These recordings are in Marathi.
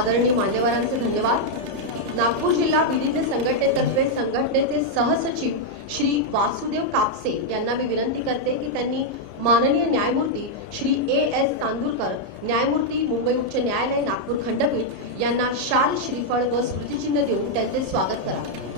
आदरणीय मान्यवरांचे धन्यवाद। नागपूर जिल्हा विधीज्ञ संघटनेतर्फे संघटनेचे सहसचिव श्री वासुदेव कापसे यांना मी विनंती करते की त्यांनी माननीय न्यायमूर्ती श्री A.S. तांदुरकर, न्यायमूर्ती मुंबई उच्च न्यायालय नागपूर खंडपीठ यांना शाल, श्रीफळ व स्मृतिचिन्ह देऊन त्यांचे स्वागत करावे।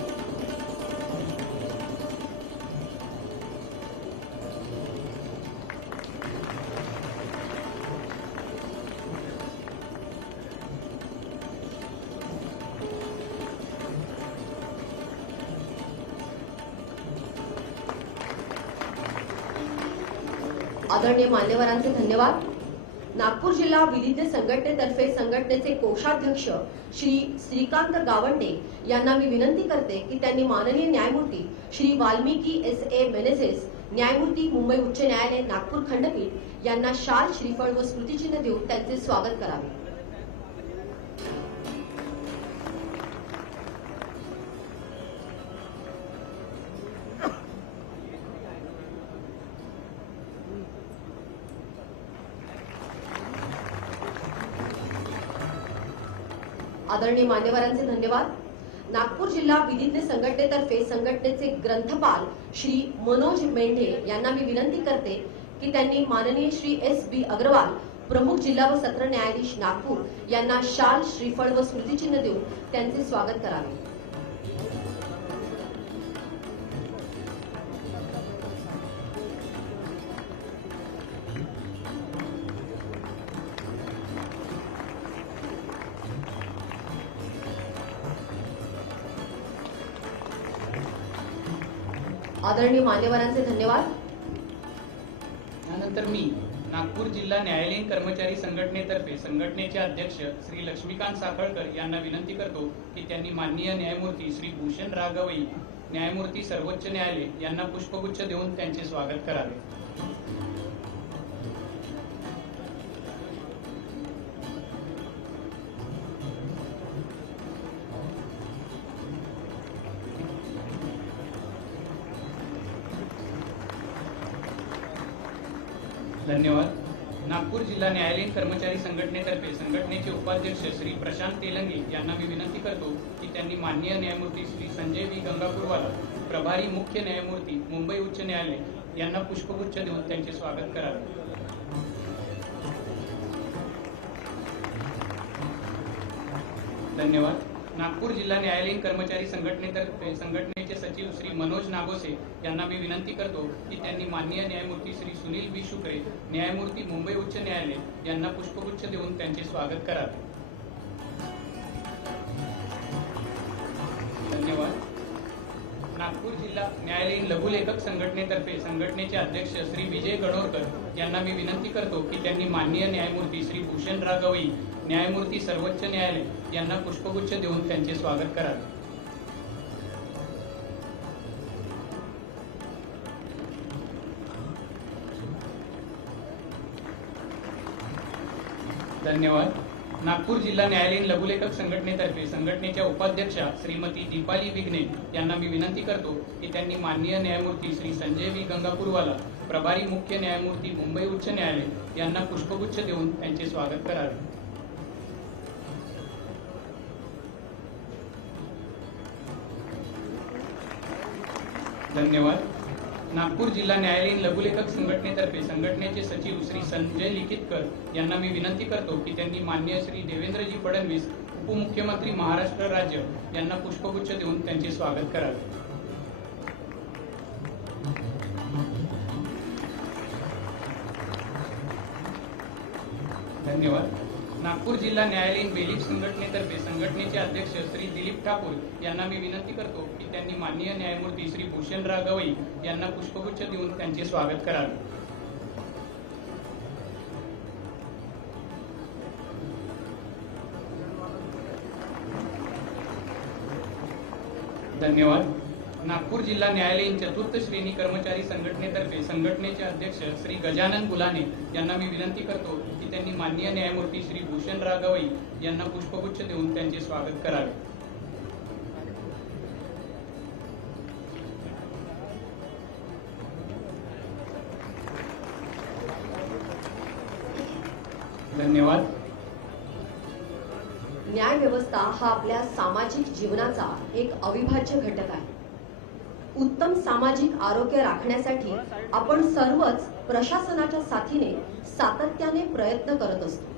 आदरणीय मान्यवरांचे धन्यवाद। नागपूर जिल्हा विधीज्ञ संघटनेतर्फे संघटनेचे कोषाध्यक्ष श्री श्रीकांत गावंडे यांना मी विनंती करते की त्यांनी माननीय न्यायमूर्ती श्री वाल्मिकी S.A. मेनेझेस, न्यायमूर्ती मुंबई उच्च न्यायालय नागपूर खंडपीठ यांना शाल, श्रीफळ व स्मृतिचिन्ह देऊन त्यांचे स्वागत करावे। आदरणीय मान्यवरांचे धन्यवाद। नागपूर जिल्हा विधीज्ञ संघटनेतर्फे संघटनेचे ग्रंथपाल श्री मनोज मेंढे यांना मी विनंती करते की त्यांनी माननीय श्री S.B. अग्रवाल, प्रमुख जिल्हा व सत्र न्यायाधीश नागपूर यांना शाल, श्रीफळ व स्मृतिचिन्ह देऊन त्यांचे स्वागत करावे। आदरणीय मान्यवरांचे धन्यवाद। त्यानंतर मी नागपूर जिल्हा न्यायालयीन कर्मचारी संघटनेतर्फे संघटनेचे अध्यक्ष श्री लक्ष्मीकांत साखळकर यांना विनंती करतो की त्यांनी माननीय न्यायमूर्ती श्री भूषण राघवई, न्यायमूर्ती सर्वोच्च न्यायालय यांना पुष्पगुच्छ देऊन त्यांचे स्वागत करावे। धन्यवाद। नागपूर जिल्हा न्यायालयीन कर्मचारी संघटनेतर्फे संघटनेचे उपाध्यक्ष श्री प्रशांत तेलंगे यांना मी विनंती करतो की त्यांनी माननीय न्यायमूर्ती श्री संजय V. गंगापूरवाला, प्रभारी मुख्य न्यायमूर्ती मुंबई उच्च न्यायालय यांना पुष्पगुच्छ देऊन त्यांचे स्वागत करावे। धन्यवाद। नागपूर जिल्हा न्यायालयीन कर्मचारी संघटनेतर्फे संघटनेचे सचिव श्री मनोज नागोसे यांना मी विनंती करतो की त्यांनी माननीय न्यायमूर्ती श्री सुनील B. शुक्रे, न्यायमूर्ती मुंबई उच्च न्यायालय यांना पुष्पगुच्छ देऊन त्यांचे स्वागत करावे। धन्यवाद। नागपूर जिल्हा न्यायालयीन लघुलेखक संघटनेतर्फे संघटनेचे अध्यक्ष श्री विजय गणोरकर यांना मी विनंती करतो की त्यांनी माननीय न्यायमूर्ती श्री भूषण राघवई, न्यायमूर्ती सर्वोच्च न्यायालय यांना पुष्पगुच्छ देऊन त्यांचे स्वागत करावे। धन्यवाद। नागपूर जिल्हा न्यायालयीन लघुलेखक संघटनेतर्फे संघटनेच्या उपाध्यक्षा श्रीमती दीपाली विघ्ने यांना मी विनंती करतो की त्यांनी माननीय न्यायमूर्ती श्री संजय V. गंगापूरवाला, प्रभारी मुख्य न्यायमूर्ती मुंबई उच्च न्यायालय यांना पुष्पगुच्छ देऊन त्यांचे स्वागत करावे। धन्यवाद। नागपूर जिल्हा न्यायालयीन लघुलेखक संघटनेतर्फे संघटनेचे सचिव श्री संजय लिखितकर यांना मी विनंती करतो की त्यांनी माननीय श्री देवेंद्रजी फडणवीस, उपमुख्यमंत्री महाराष्ट्र राज्य यांना पुष्पगुच्छ देऊन त्यांचे स्वागत करावे। धन्यवाद। नागपूर जिल्हा न्यायालयीन बेलीफ संघटनेतर्फे संघटनेचे अध्यक्ष श्री दिलीप ठाकूर यांना मी विनंती करतो की त्यांनी माननीय न्यायमूर्ती श्री भूषण राघवई यांना पुष्पगुच्छ देऊन त्यांचे स्वागत करावे। धन्यवाद। नागपूर जिल्हा न्यायालयीन चतुर्थ श्रेणी कर्मचारी संघटनेतर्फे संघटनेचे अध्यक्ष श्री गजानन गुलाने यांना मी विनंती करतो की त्यांनी माननीय न्यायमूर्ती श्री भूषण राघवई यांना पुष्पगुच्छ देऊन त्यांचे स्वागत करावे। धन्यवाद। न्याय व्यवस्था हा आपल्या सामाजिक जीवनाचा एक अविभाज्य घटक आहे. उत्तम सामाजिक आरोग्य राखण्यासाठी आपण सर्वच प्रशासनाच्या साथीने सातत्याने प्रयत्न करत असतो.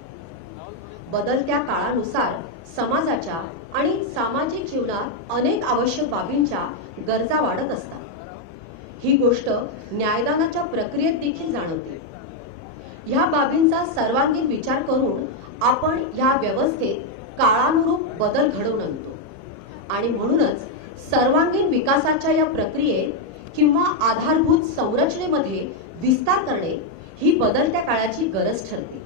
बदलत्या काळानुसार समाजाच्या आणि सामाजिक जीवनात अनेक आवश्यक बाबींच्या गरजा वाढत असतात. ही गोष्ट न्यायदानाच्या प्रक्रियेत देखील जाणवते. ह्या बाबींचा सर्वांगीण विचार करून आपण ह्या व्यवस्थेत काळानुरूप बदल घडवून आणतो आणि म्हणूनच सर्वांगीण विकासाच्या या प्रक्रियेत किंवा आधारभूत संरचनेमध्ये विस्तार करणे ही बदलत्या काळाची गरज ठरते.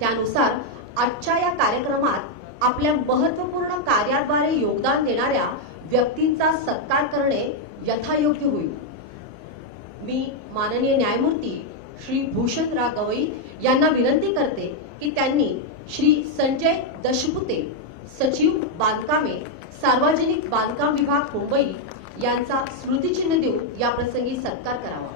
त्यानुसार आजच्या या कार्यक्रमात आपल्या महत्त्वपूर्ण कार्याद्वारे योगदान देणाऱ्या व्यक्तींचा सत्कार करणे यथायोग्य होईल. मी माननीय न्यायमूर्ती श्री भूषणराव गवई यांना विनंती करते की त्यांनी श्री संजय दशपुते, सचिव बांधकामे, सार्वजनिक बांधकाम विभाग मुंबई यांचा स्मृतिचिन्ह देऊन या प्रसंगी सत्कार करावा.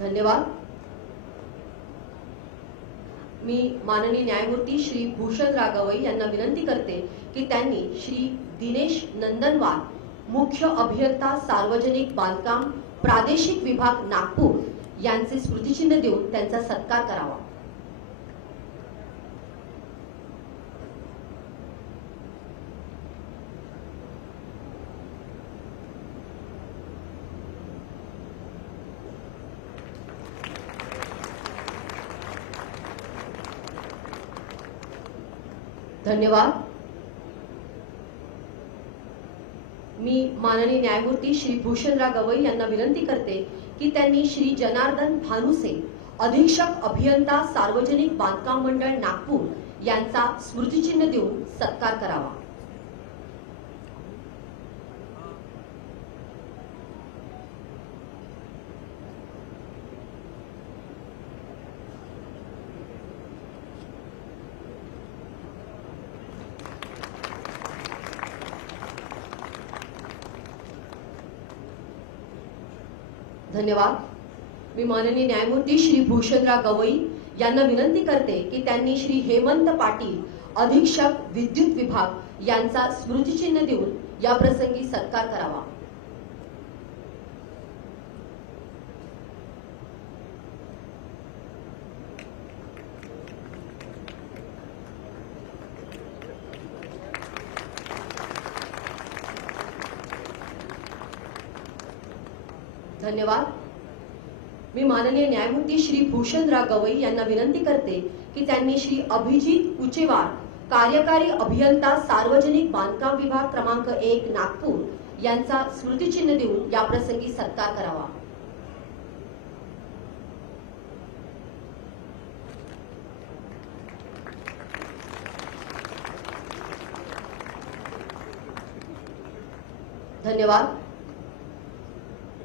धन्यवाद. मी माननीय न्यायमूर्ती श्री भूषणराव गवई यांना विनंती करते की त्यांनी श्री दिनेश नंदनवार, मुख्य अभियंता सार्वजनिक बांधकाम, प्रादेशिक विभाग नागपूर यांचे स्मृतिचिन्ह देऊन त्यांचा सत्कार करावा. धन्यवाद. मी माननीय न्यायमूर्ती श्री भूषणराव गवई यांना विनंती करते की त्यांनी श्री जनार्दन भानुसे, अधीक्षक अभियंता सार्वजनिक बांधकाम मंडळ नागपूर यांचा स्मृतिचिन्ह देऊन सत्कार करावा. धन्यवाद. मी माननीय न्यायमूर्ती श्री भूषणराव गवई यांना विनंती करते की त्यांनी श्री हेमंत पाटील, अधीक्षक विद्युत विभाग यांचा स्मृतिचिन्ह देऊन या प्रसंगी सत्कार करावा. धन्यवाद. मी माननीय न्यायमूर्ती श्री भूषणराव गवई यांना विनंती करते की त्यांनी श्री अभिजित कुचेवार, कार्यकारी अभियंता सार्वजनिक बांधकाम विभाग क्रमांक 1 नागपूर यांचा स्मृतिचिन्ह देऊन या प्रसंगी सत्कार करावा. धन्यवाद.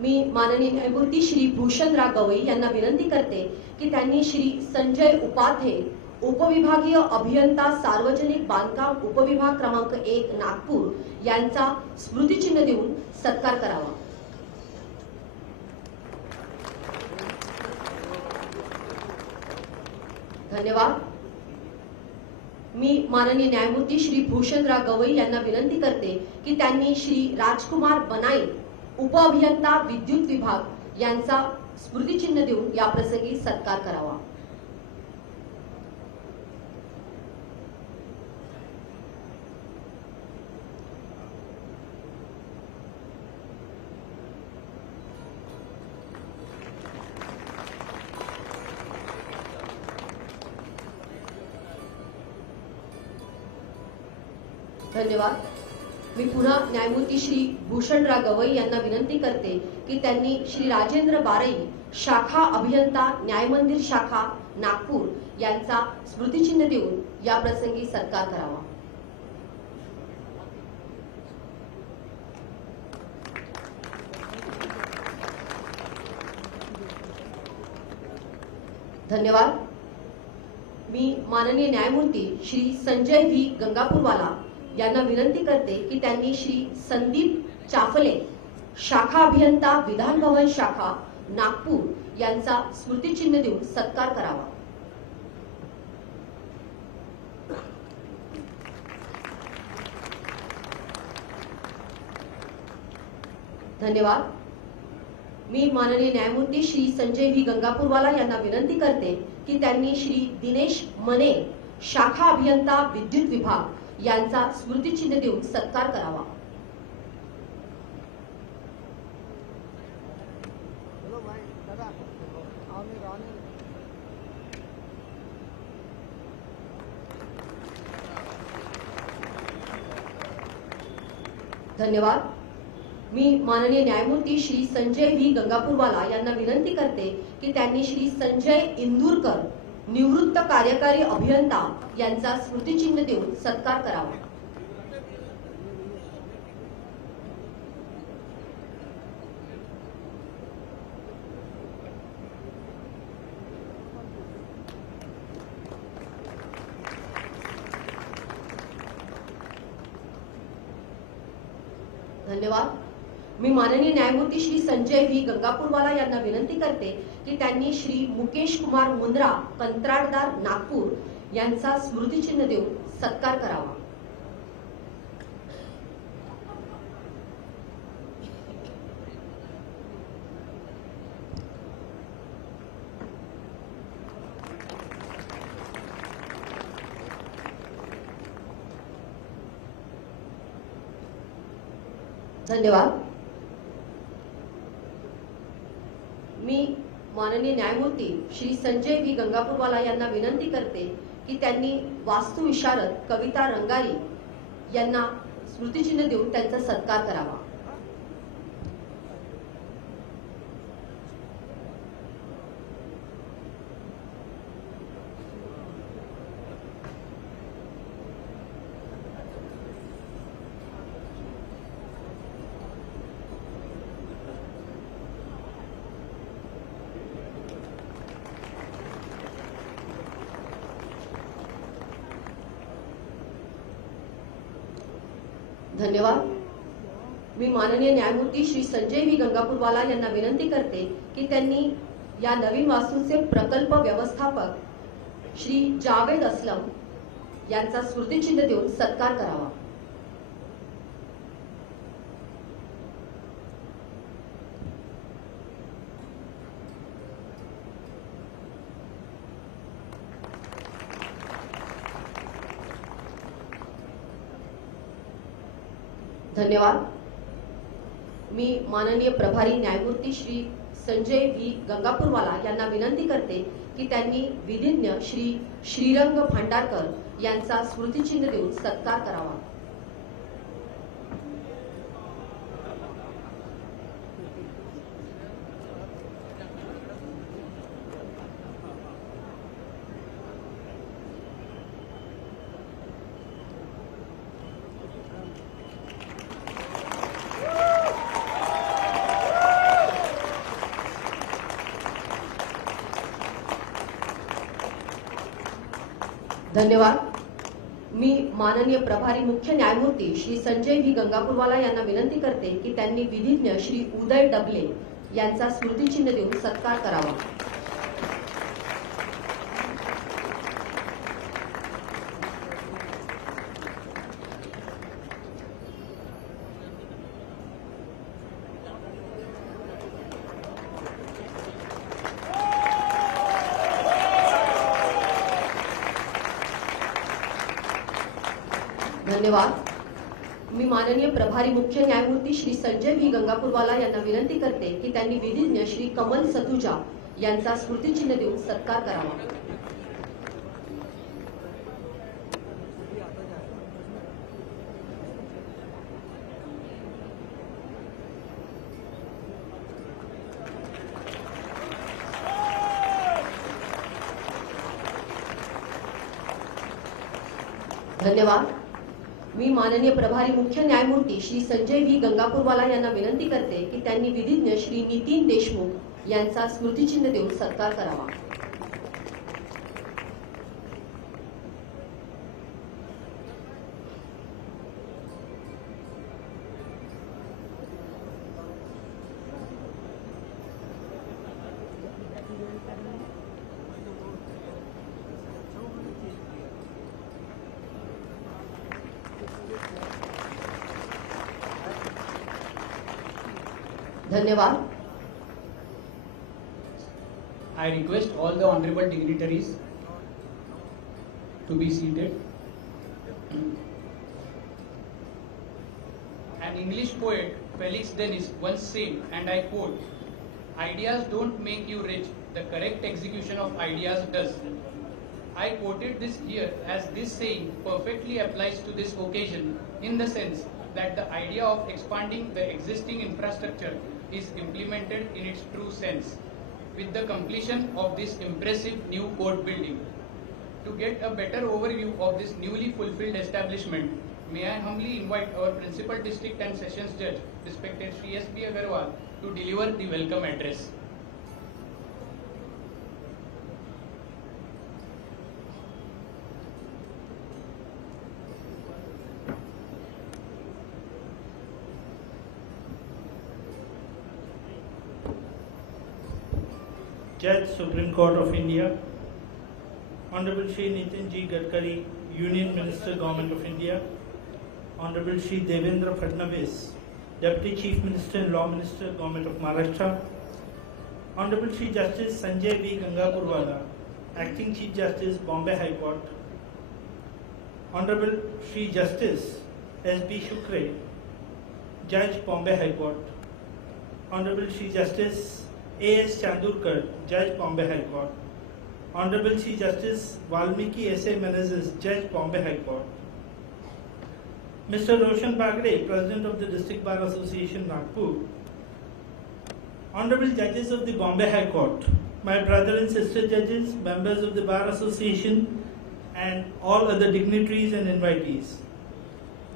मी माननीय न्यायमूर्ती श्री भूषणराव गवई यांना विनंती करते की त्यांनी श्री संजय उपाध्ये, उपविभागीय अभियंता सार्वजनिक बांधकाम उपविभाग क्रमांक 1 नागपूर यांचा स्मृतिचिन्ह देऊन सत्कार करावा. धन्यवाद. मी माननीय न्यायमूर्ती श्री भूषणराव गवई यांना विनंती करते की त्यांनी श्री राजकुमार बनाई, उपअभियंता विद्युत विभाग यांचा स्मृतिचिन्ह देऊन या प्रसंगी सत्कार करावा. धन्यवाद. मी पुन्हा न्यायमूर्ती श्री भूषणराव गवई यांना विनंती करते की त्यांनी श्री राजेंद्र बारई, शाखा अभियंता, न्यायमंदिर शाखा नागपूर यांचा स्मृतिचिन्ह देऊन या प्रसंगी सत्कार करावा. धन्यवाद। मी माननीय न्यायमूर्ती श्री संजय व्ही गंगापूरवाला यांना विनंती करते की त्यांनी श्री संदीप चाफले, शाखा अभियंता, विधान भवन शाखा, नागपूर यांचा स्मृतिचिन्ह देऊन सत्कार करावा। धन्यवाद। मी माननीय न्यायमूर्ती श्री संजय व्ही गंगापूरवाला यांना विनंती करते की त्यांनी श्री दिनेश मने, शाखा अभियंता, विद्युत विभाग यांचा स्मृतिचिन्ह देऊन सत्कार करावा। धन्यवाद। मी माननीय न्यायमूर्ती श्री संजय व्ही गंगापूरवाला यांना विनंती करते की त्यांनी श्री संजय इंदूरकर, निवृत्त कार्यकारी अभियंता यांचा स्मृतिचिन्ह देऊन सत्कार करावा। धन्यवाद। मी माननीय न्यायमूर्ती श्री संजय व्ही गंगापूरवाला यांना विनंती करते की त्यांनी श्री मुकेश कुमार मुंद्रा, कंत्राटदार, नागपूर यांचा स्मृतिचिन्ह देऊन सत्कार करावा। धन्यवाद। मी माननीय न्यायमूर्ती श्री संजय व्ही गंगापूरवाला यांना विनंती करते की त्यांनी वास्तुविशारद कविता रंगारी यांना स्मृतिचिन्ह देऊन त्यांचा सत्कार करावा। धन्यवाद। मी माननीय न्यायमूर्ती श्री संजय व्ही गंगापूरवाला यांना विनंती करते की त्यांनी या नवीन वास्तूंचे प्रकल्प व्यवस्थापक श्री जावेद असलम यांचा स्मृतिचिन्ह देऊन सत्कार करावा। धन्यवाद। मी माननीय प्रभारी न्यायमूर्ती श्री संजय व्ही गंगापूरवाला यांना विनंती करते की त्यांनी विधिज्ञ श्री श्रीरंग भांडारकर यांचा स्मृतिचिन्ह देऊन सत्कार करावा। धन्यवाद। मी माननीय प्रभारी मुख्य न्यायमूर्ती श्री संजय व्ही गंगापूरवाला यांना विनंती करते की त्यांनी विधिज्ञ श्री उदय डबले यांचा स्मृतिचिन्ह देऊन सत्कार करावा। धन्यवाद। मी माननीय प्रभारी मुख्य न्यायमूर्ती श्री संजय व्ही गंगापूरवाला यांना विनंती करते की त्यांनी विधिज्ञ श्री कमल सतुजा यांचा स्मृतिचिन्ह देऊन सत्कार करावा। धन्यवाद। मी माननीय प्रभारी मुख्य न्यायमूर्ती श्री संजय व्ही गंगापूरवाला यांना विनंती करते की त्यांनी विधिज्ञ श्री नितीन देशमुख यांचा स्मृतिचिन्ह देऊन सत्कार करावा। धन्यवाद. I request all the honorable dignitaries to be seated. An English poet, Felix Dennis, once said, and I quote, "Ideas don't make you rich, the correct execution of ideas does." I quoted this here as this saying perfectly applies to this occasion in the sense that the idea of expanding the existing infrastructure is implemented in its true sense with the completion of this impressive new court building. To get a better overview of this newly fulfilled establishment, may I humbly invite our Principal District and Sessions Judge, respected Shri S.B. Agarwal, to deliver the welcome address. Judge, Supreme Court of India, Honorable Shri Nitin G. Gadakari, Union Minister, Government of India, Honorable Shri Devendra Fadnavis, Deputy Chief Minister and Law Minister, Government of Maharashtra, Honorable Shri Justice Sanjay V. Gangapurwala, Acting Chief Justice, Bombay High Court, Honorable Shri Justice S.B. Shukre, Judge, Bombay High Court, Honorable Shri Justice A.S. Chandurkar, Judge, Bombay High Court, Honorable Chief Justice Valmiki S.A. Menezes, Judge, Bombay High Court, Mr. Roshan Bagre, President of the District Bar Association, Nagpur, Honorable Judges of the Bombay High Court, my brother and sister judges, members of the Bar Association, and all other dignitaries and invitees.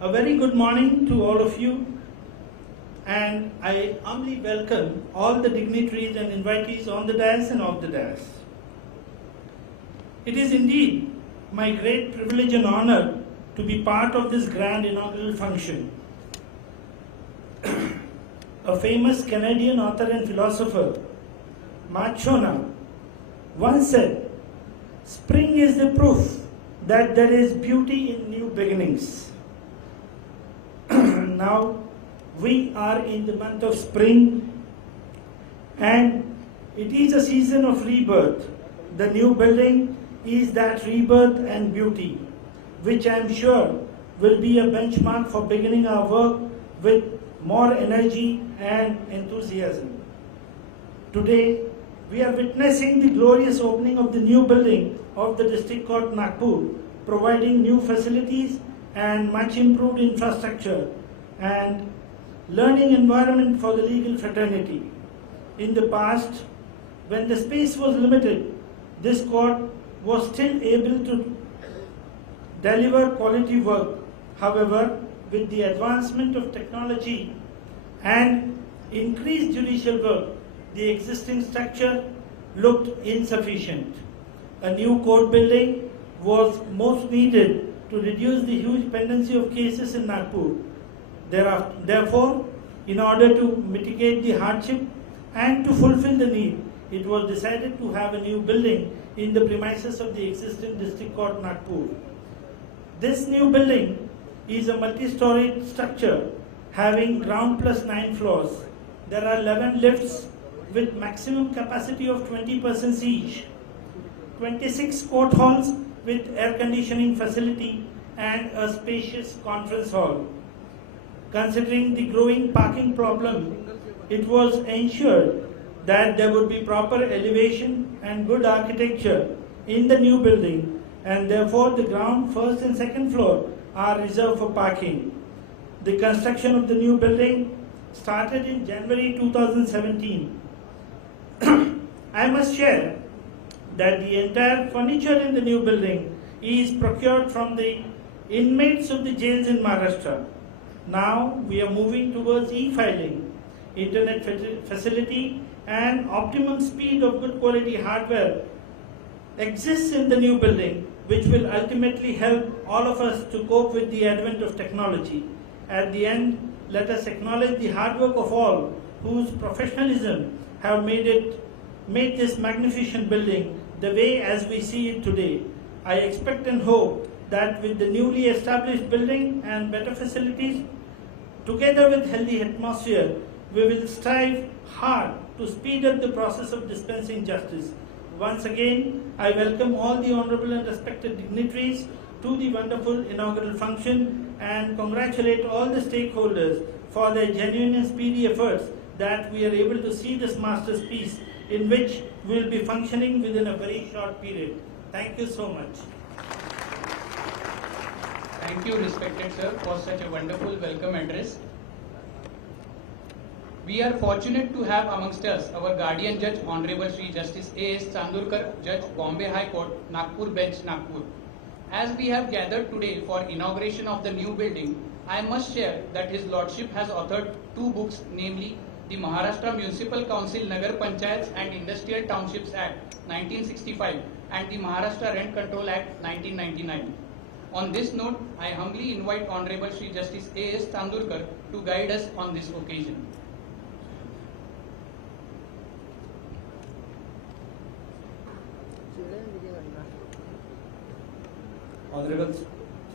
A very good morning to all of you, and I humbly welcome all the dignitaries and invitees on the dais and off the dais. It is indeed my great privilege and honor to be part of this grand inaugural function. A famous Canadian author and philosopher, Machona, once said, "Spring is the proof that there is beauty in new beginnings." Now, we are in the month of spring, and it is a season of rebirth. The new building is that rebirth and beauty, which I am sure will be a benchmark for beginning our work with more energy and enthusiasm. Today, we are witnessing the glorious opening of the new building of the District Court Nagpur, providing new facilities and much improved infrastructure and learning environment for the legal fraternity. In the past, when the space was limited, this court was still able to deliver quality work. However, with the advancement of technology and increased judicial work, the existing structure looked insufficient. A new court building was most needed to reduce the huge pendency of cases in Nagpur. Therefore, in order to mitigate the hardship and to fulfill the need, it was decided to have a new building in the premises of the existing District Court Nagpur. This new building is a multi-storied structure having ground plus 9 floors. There are 11 lifts with maximum capacity of 20 persons each, 26 court halls with air conditioning facility and a spacious conference hall. Considering the growing parking problem, it was ensured that there would be proper elevation and good architecture in the new building, and therefore the ground, first and second floor are reserved for parking. The construction of the new building started in January 2017. I must share that the entire furniture in the new building is procured from the inmates of the jails in Maharashtra. Now we are moving towards e-filing, internet facility and optimum speed of good quality hardware exists in the new building, which will ultimately help all of us to cope with the advent of technology. At the end, let us acknowledge the hard work of all whose professionalism have made this magnificent building the way as we see it today. I expect and hope that with the newly established building and better facilities, together with healthy atmosphere, we will strive hard to speed up the process of dispensing justice. Once again, I welcome all the honorable and respected dignitaries to the wonderful inaugural function and congratulate all the stakeholders for their genuine and speedy efforts that we are able to see this master's piece in which we will be functioning within a very short period. Thank you so much. Thank you, respected sir, for such a wonderful welcome address. We are fortunate to have amongst us our guardian judge, Honorable Shri Justice A.S. Chandurkar, Judge, Bombay High Court, Nagpur Bench, Nagpur. As we have gathered today for inauguration of the new building, I must share that His Lordship has authored 2 books, namely the Maharashtra Municipal Council Nagar Panchayats and Industrial Townships Act 1965 and the Maharashtra Rent Control Act 1999. On this note, I humbly invite Honorable Shri Justice A.S. Chandurkar to guide us on this occasion. Honorable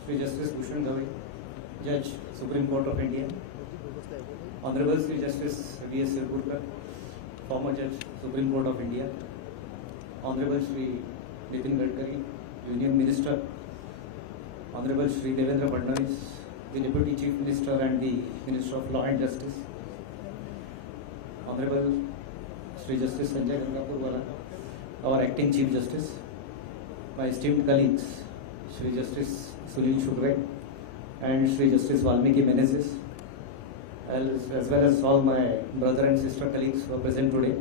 Shri Justice Bhushan Gavai, Judge, Supreme Court of India. Honorable Shri Justice V.S. Sirpurkar, former Judge, Supreme Court of India. Honorable Shri Gadakari, Union Minister. Honorable Shri Devendra Fadणवीस, the Deputy Chief Minister and the Minister of Law and Justice. Honorable Shri Justice Sanjay Gangapurwala, our Acting Chief Justice. My esteemed colleagues, Shri Justice Sunil Shugre and Shri Justice Valmiki Menezes, as well as all my brother and sister colleagues who are present today.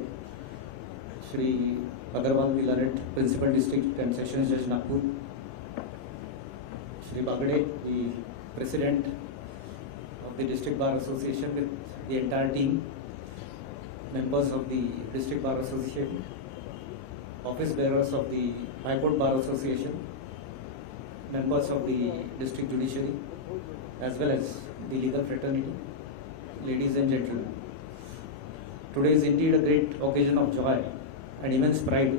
Shri Agarwal, the learned Principal District and Sessions Judge Nagpur. Shri Bagade, the President of the District Bar Association with the entire team, members of the District Bar Association, office bearers of the High Court Bar Association, members of the District Judiciary, as well as the legal fraternity, ladies and gentlemen. Today is indeed a great occasion of joy and immense pride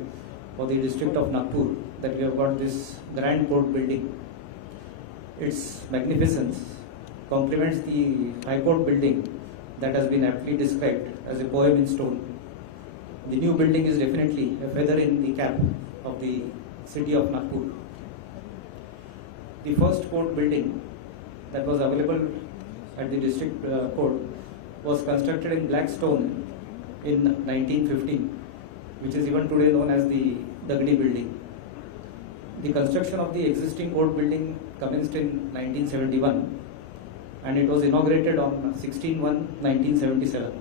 for the District of Nagpur that we have got this grand court building. Its magnificence complements the High Court building that has been aptly described as a poem in stone. The new building is definitely a feather in the cap of the city of Nagpur. The first court building that was available at the district court was constructed in black stone in 1915, which is even today known as the Dagdi building. The construction of the existing court building commenced in 1971 and it was inaugurated on 16/1/1977.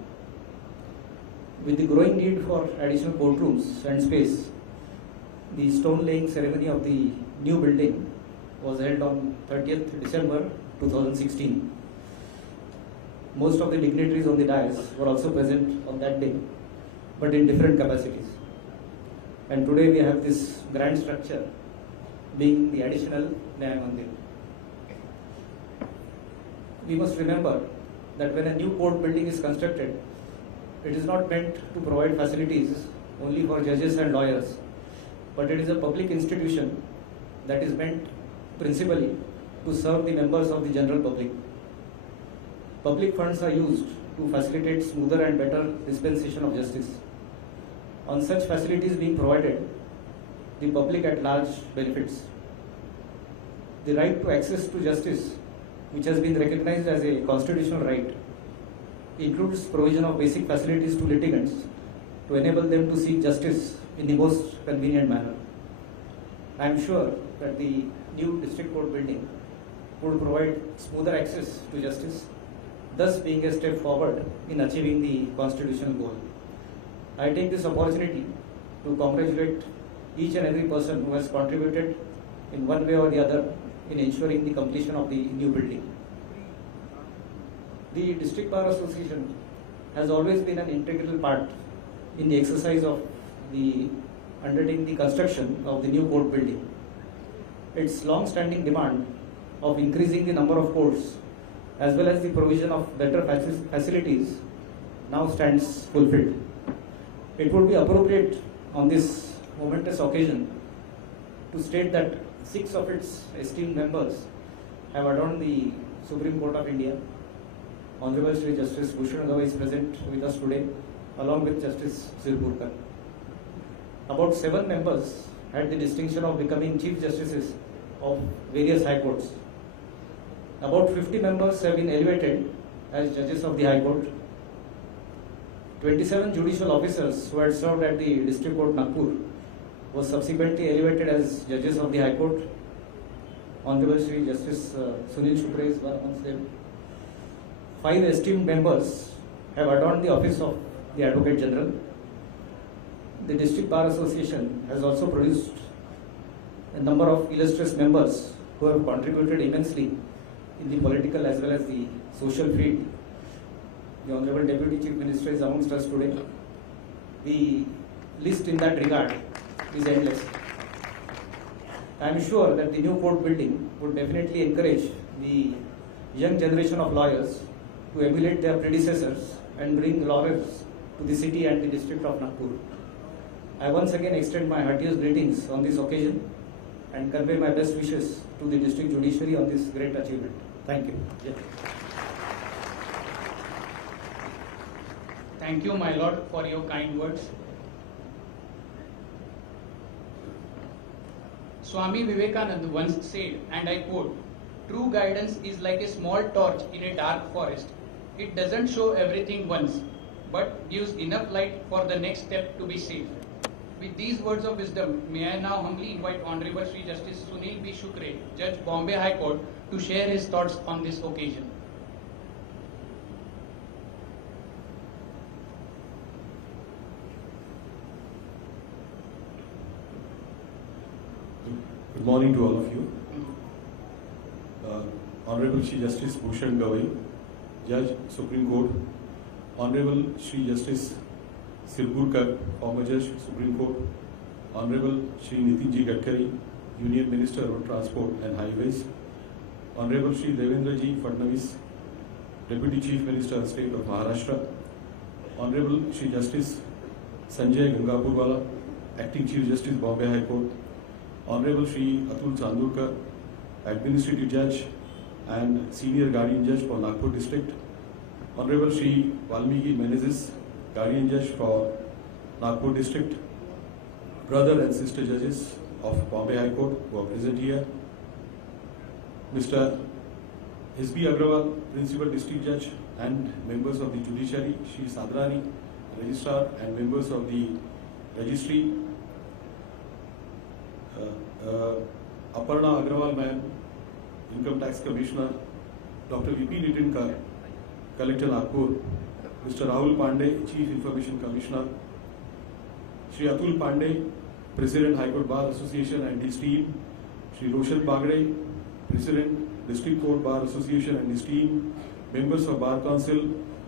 With the growing need for additional courtrooms and space, the stone laying ceremony of the new building was held on 30th December 2016. Most of the dignitaries on the dais were also present on that day, but in different capacities. And today we have this grand structure being the additional Nyaya Mandir. We must remember that when a new court building is constructed, it is not meant to provide facilities only for judges and lawyers, but it is a public institution that is meant principally to serve the members of the general public. Public funds are used to facilitate smoother and better dispensation of justice. On such facilities being provided, the public at large benefits. The right to access to justice, which has been recognized as a constitutional right, includes provision of basic facilities to litigants to enable them to seek justice in the most convenient manner. I am sure that the new district court building would provide smoother access to justice, thus being a step forward in achieving the constitutional goal. I take this opportunity to congratulate each and every person who has contributed in one way or the other in ensuring the completion of the new building. The District Bar Association has always been an integral part in the exercise of the undertaking the construction of the new court building. Its long-standing demand of increasing the number of courts as well as the provision of better facilities now stands fulfilled. It would be appropriate on this momentous occasion to state that 6 of its esteemed members have adorned the Supreme Court of India. Honorable Shri Justice Bhushan Gawai is present with us today, along with Justice Sirpurkar. About 7 members had the distinction of becoming Chief Justices of various High Courts. About 50 members have been elevated as Judges of the High Court. 27 judicial officers who had served at the District Court Nagpur was subsequently elevated as Judges of the High Court. Honorable Shri Justice Sunil Shukre is one amongst them. 5 esteemed members have adorned the office of the Advocate General. The District Bar Association has also produced a number of illustrious members who have contributed immensely in the political as well as the social field. The Honorable Deputy Chief Minister is amongst us today. The list in that regard is endless. I am sure that the new court building would definitely encourage the young generation of lawyers to emulate their predecessors and bring lawyers to the city and the district of Nagpur. I once again extend my heartiest greetings on this occasion and convey my best wishes to the district judiciary on this great achievement. Thank you. Thank you, my lord, for your kind words. Swami Vivekananda once said, and I quote, "True guidance is like a small torch in a dark forest. It doesn't show everything once, but gives enough light for the next step to be safe." With these words of wisdom, may I now humbly invite Honorable Shri Justice Sunil B. Shukre, Judge Bombay High Court, to share his thoughts on this occasion. Good morning to all of you. Honorable Shri Justice Bhushan Gawai, Judge, Supreme Court. Honorable Shri Justice Sirpurkar, former Judge, Supreme Court. Honorable Shri Gadakari, Union Minister of Transport and Highways. Honorable Shri Fadणवीस, Deputy Chief Minister, State of Maharashtra. Honorable Shri Justice Sanjay Gangapurwala, Acting Chief Justice, Bombay High Court. Honorable Shri Atul Chandurkar, Administrative Judge and Senior Guardian Judge for Nagpur District. Honorable Shri Valmiki Menezes, Guardian Judge for Nagpur District. Brother and sister judges of Bombay High Court who are present here. Mr. S.B. Agrawal, Principal District Judge and members of the Judiciary, Shri Sadrani, Registrar and members of the Registry. Aparna Agrawal Ma'am, Income Tax Commissioner, Dr. V.P. Nitinkar, Collector Nagpur, Mr. Rahul Pandey, Chief Information Commissioner, Shri Atul Pandey, President High Court Bar Association and his team, Shri Roshan Bagre, President District Court Bar Association and his team, members of Bar Council,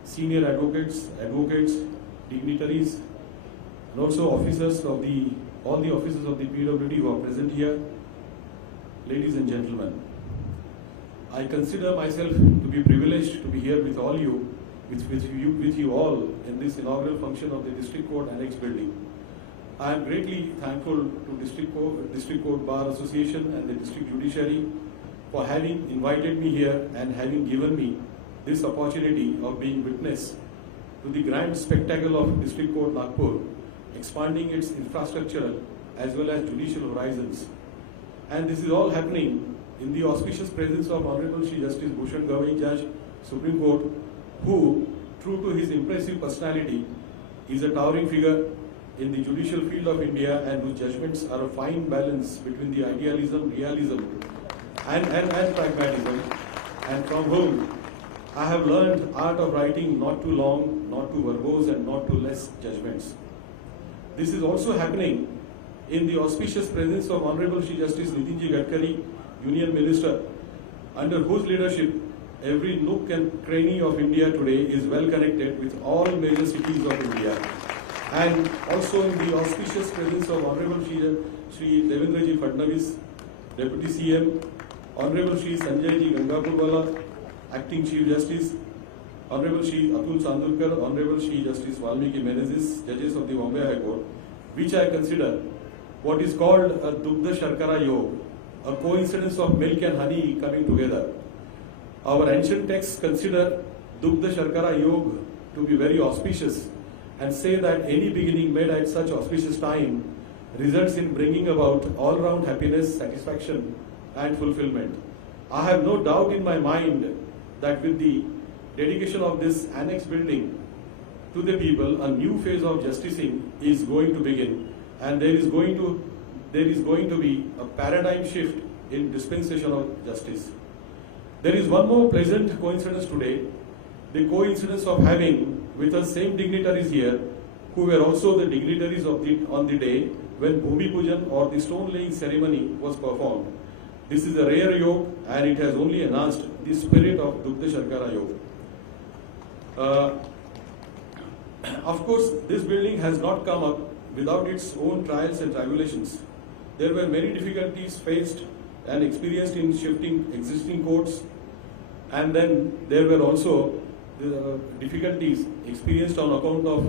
senior advocates, dignitaries, and also officers of all the officers of the PWD who are present here. Ladies and gentlemen, I consider myself to be privileged to be here with all you, with you all in this inaugural function of the District Court Annex Building. I am greatly thankful to District Court Bar Association and the District Judiciary for having invited me here and having given me this opportunity of being witness to the grand spectacle of District Court Nagpur, expanding its infrastructural as well as judicial horizons. And this is all happening in the auspicious presence of Honorable Shri Justice Bhushan Gawai, Judge, Supreme Court, who, true to his impressive personality, is a towering figure in the judicial field of India and whose judgments are a fine balance between the idealism, realism and pragmatism, and from whom I have learned art of writing not too long, not too verbose and not too less judgments. This is also happening in the auspicious presence of Honorable Shri Justice Gadakari, Union Minister, under whose leadership every nook and cranny of India today is well connected with all major cities of India. And also in the auspicious presence of Honorable Shri Fadणवीस, Deputy CM, Honorable Shri Sanjay Gangapurwala, Acting Chief Justice, Honorable Shri Atul Chandurkar, Honorable Shri Justice Valmiki Menezes, Judges of the Bombay High Court, which I consider what is called a Dugdha Sharkara Yog, a coincidence of milk and honey coming together. Our ancient texts consider Dugdha Sharkara Yog to be very auspicious and say that any beginning made at such auspicious time results in bringing about all-round happiness, satisfaction and fulfillment. I have no doubt in my mind that with the dedication of this annex building to the people, a new phase of justicing is going to begin, and there is going to be a paradigm shift in dispensation of justice. There is one more pleasant coincidence today, the coincidence of having with us same dignitaries here who were also the dignitaries on the day when Bhumi Pujan or the stone laying ceremony was performed. This is a rare yoga and it has only enhanced the spirit of Dugdha Sharkara Yoga. Of course, this building has not come up without its own trials and tribulations. There were many difficulties faced and experienced in shifting existing courts, and then there were also difficulties experienced on account of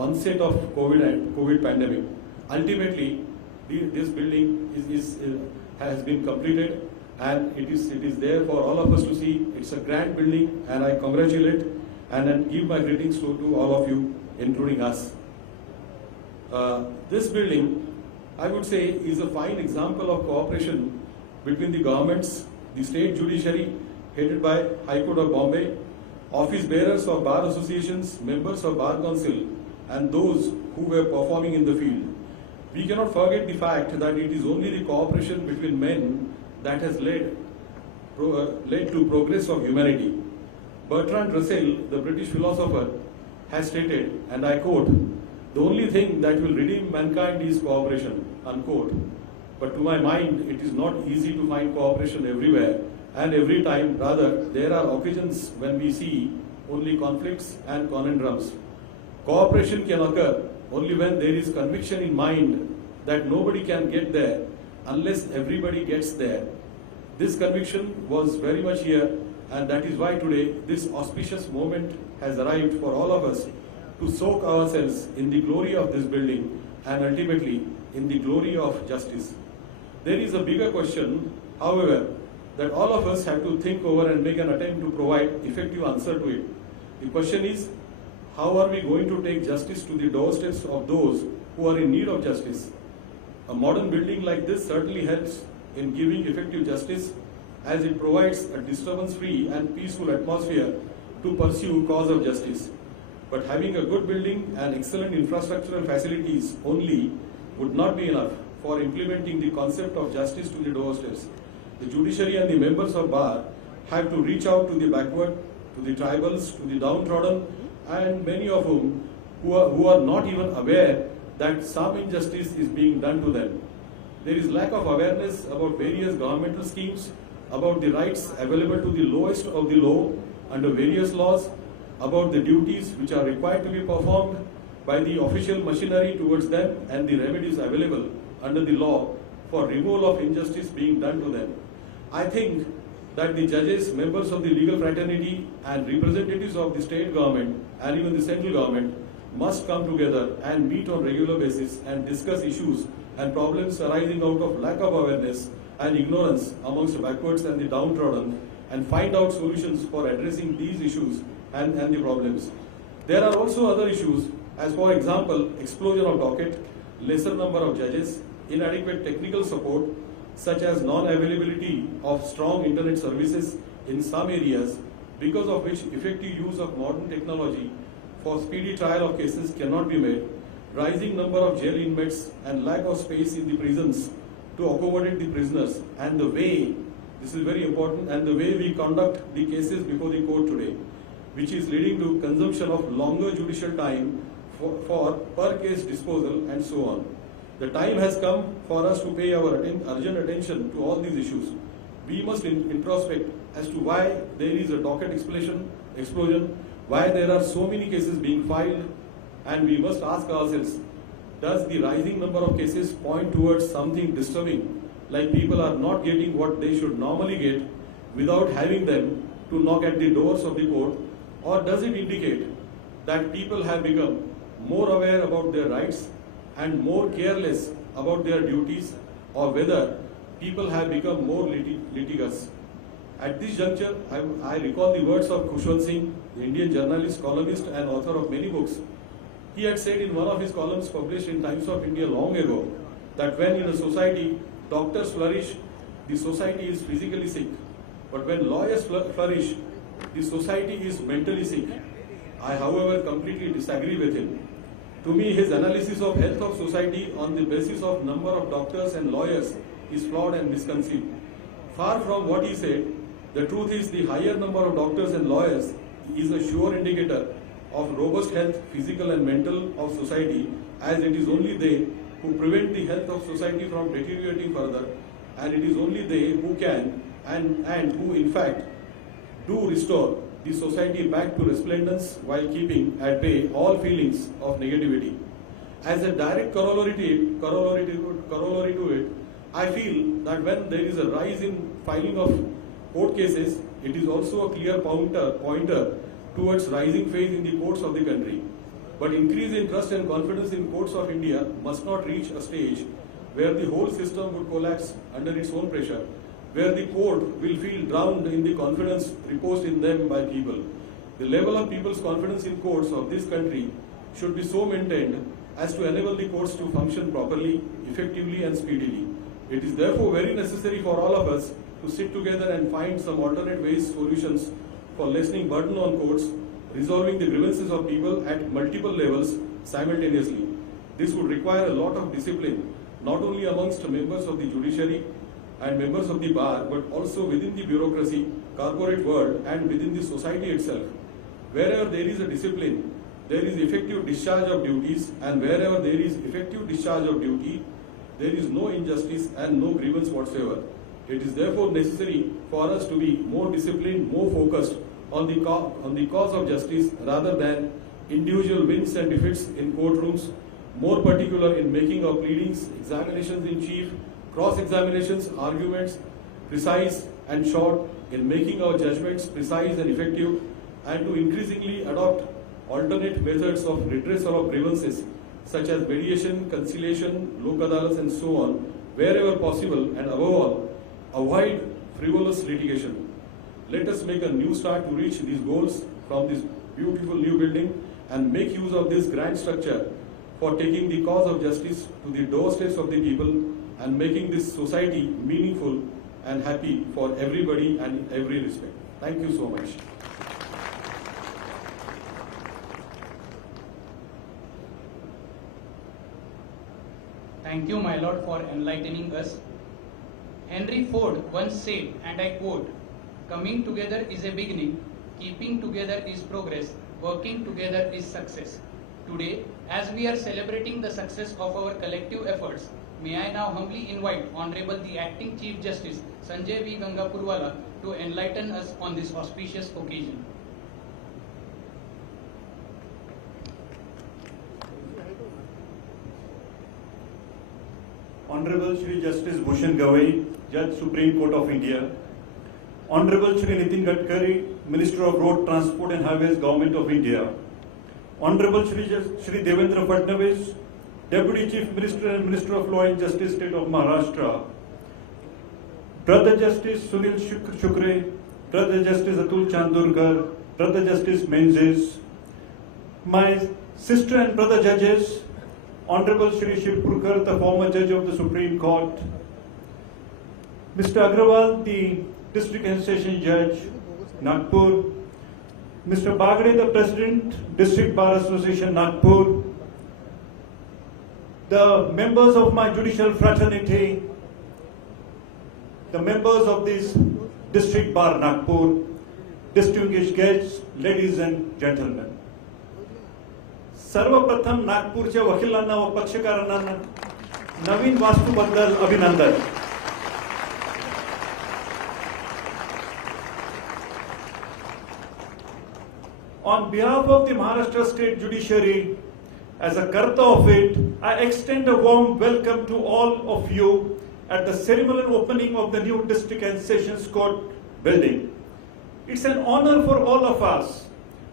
onset of COVID pandemic. Ultimately, this building has been completed, and it is there for all of us to see. It's a grand building, and I congratulate and give my greetings to all of you, including us. This building, I would say, is a fine example of cooperation between the governments, the state judiciary headed by High Court of Bombay, office bearers of bar associations, members of bar council, and those who were performing in the field. We cannot forget the fact that it is only the cooperation between men that has led to progress of humanity. Bertrand Russell, the British philosopher, has stated, and I quote, "The only thing that will redeem mankind is cooperation," unquote. But to my mind, it is not easy to find cooperation everywhere and every time. Rather, there are occasions when we see only conflicts and conundrums. Cooperation can occur only when there is conviction in mind that nobody can get there unless everybody gets there. This conviction was very much here, and that is why today this auspicious moment has arrived for all of us to soak ourselves in the glory of this building and ultimately in the glory of justice. There is a bigger question, however, that all of us have to think over and make an attempt to provide effective answer to it. The question is, how are we going to take justice to the doorsteps of those who are in need of justice? A modern building like this certainly helps in giving effective justice, as it provides a disturbance-free and peaceful atmosphere to pursue cause of justice. But having a good building and excellent infrastructural facilities only would not be enough for implementing the concept of justice to the doorsteps. The judiciary and the members of bar have to reach out to the backward, to the tribals, to the downtrodden, and many of whom who are not even aware that some injustice is being done to them. There is lack of awareness about various governmental schemes, about the rights available to the lowest of the low under various laws, about the duties which are required to be performed by the official machinery towards them, and the remedies available under the law for removal of injustice being done to them. I think that the judges, members of the legal fraternity, and representatives of the state government and even the central government must come together and meet on regular basis and discuss issues and problems arising out of lack of awareness and ignorance amongst the backwards and the downtrodden, and find out solutions for addressing these issues and the problems. There are also other issues, as for example, explosion of docket, lesser number of judges, inadequate technical support, such as non-availability of strong internet services in some areas, because of which effective use of modern technology for speedy trial of cases cannot be made, rising number of jail inmates and lack of space in the prisons to accommodate the prisoners, and the way, this is very important, and the way we conduct the cases before the court today, which is leading to consumption of longer judicial time for per case disposal and so on. The time has come for us to pay our urgent attention to all these issues. We must introspect as to why there is a docket explosion, why there are so many cases being filed, and we must ask ourselves, does the rising number of cases point towards something disturbing, like people are not getting what they should normally get without having them to knock at the doors of the court, or does it indicate that people have become more aware about their rights and more careless about their duties, or whether people have become more litigious? At this juncture, I recall the words of Khushwant Singh, the Indian journalist, columnist and author of many books. He had said in one of his columns published in Times of India long ago that when in a society doctors flourish, the society is physically sick. But when lawyers flourish, the society is mentally sick. I, however, completely disagree with him. To me, his analysis of health of society on the basis of number of doctors and lawyers is flawed and misconceived. Far from what he said, the truth is the higher number of doctors and lawyers is a sure indicator of robust health, physical and mental, of society, as it is only they who prevent the health of society from deteriorating further, and it is only they who can and who in fact do restore the society back to resplendence while keeping at bay all feelings of negativity. As a direct corollary to it, I feel that when there is a rise in filing of court cases, it is also a clear pointer towards rising faith in the courts of the country. But increase in trust and confidence in courts of India must not reach a stage where the whole system would collapse under its own pressure, where the court will feel drowned in the confidence reposed in them by people. The level of people's confidence in courts of this country should be so maintained as to enable the courts to function properly, effectively and speedily. It is therefore very necessary for all of us to sit together and find some alternate ways, solutions for lessening burden on courts, resolving the grievances of people at multiple levels simultaneously. This would require a lot of discipline, not only amongst members of the judiciary and members of the bar, but also within the bureaucracy, corporate world and within the society itself. Wherever there is a discipline, there is effective discharge of duties, and wherever there is effective discharge of duty, there is no injustice and no grievance whatsoever. It is therefore necessary for us to be more disciplined, more focused on the cause of justice rather than individual wins and defeats in courtrooms, more particular in making of pleadings, examinations in chief, cross-examinations, arguments, precise and short, in making our judgments precise and effective, and to increasingly adopt alternate methods of redressal of grievances such as mediation, conciliation, lok adalats and so on, wherever possible, and above all, avoid frivolous litigation. Let us make a new start to reach these goals from this beautiful new building and make use of this grand structure for taking the cause of justice to the doorsteps of the people and making this society meaningful and happy for everybody and in every respect. Thank you so much. Thank you, my lord, for enlightening us. Henry Ford once said, and I quote, "Coming together is a beginning, keeping together is progress, working together is success." Today, as we are celebrating the success of our collective efforts, may I now humbly invite Honorable the Acting Chief Justice Sanjay V. Gangapurwala to enlighten us on this auspicious occasion. Honorable Shri Justice Bhushan Gawai, Judge Supreme Court of India, Honorable Shri Nitin Gadkari, Minister of Road Transport and Highways, Government of India, Honorable Shri Devendra Fadnavis, Deputy Chief Minister and Minister of Law and Justice, State of Maharashtra, Brother Justice Sunil Shukre, Brother Justice Atul Chandurkar, Brother Justice Menzies, my sister and brother judges, Honorable Shri Shirpurkar, the former judge of the Supreme Court, Mr. Agrawal, the District and Session Judge, Nagpur, Mr. Bagre, the President, District Bar Association, Nagpur, the members of my judicial fraternity, the members of this District Bar Nagpur, distinguished guests, ladies and gentlemen. सर्वप्रथम नागपूरच्या वकिलांना व पक्षकारांना नवीन वास्तूबद्दल अभिनंदन. On behalf of the Maharashtra State Judiciary, as a Karta of it, I extend a warm welcome to all of you at the ceremonial opening of the new District and Sessions Court building. It's an honor for all of us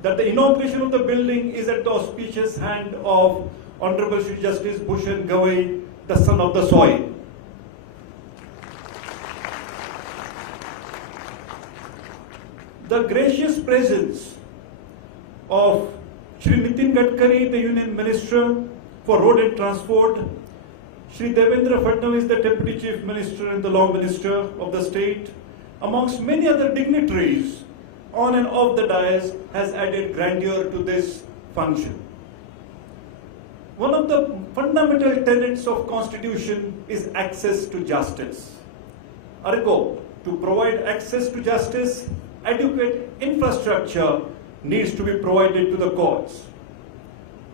that the inauguration of the building is at the auspicious hand of Honorable Shri Justice Bhushan Gawai, the son of the soil. the gracious presence of Shri Nitin Gadkari, the Union Minister for Road and Transport, Shri Devendra Fadnavis, the Deputy Chief Minister and the Law Minister of the state, amongst many other dignitaries on and off the dais, has added grandeur to this function. One of the fundamental tenets of Constitution is access to justice. Ergo, to provide access to justice, adequate infrastructure needs to be provided to the courts.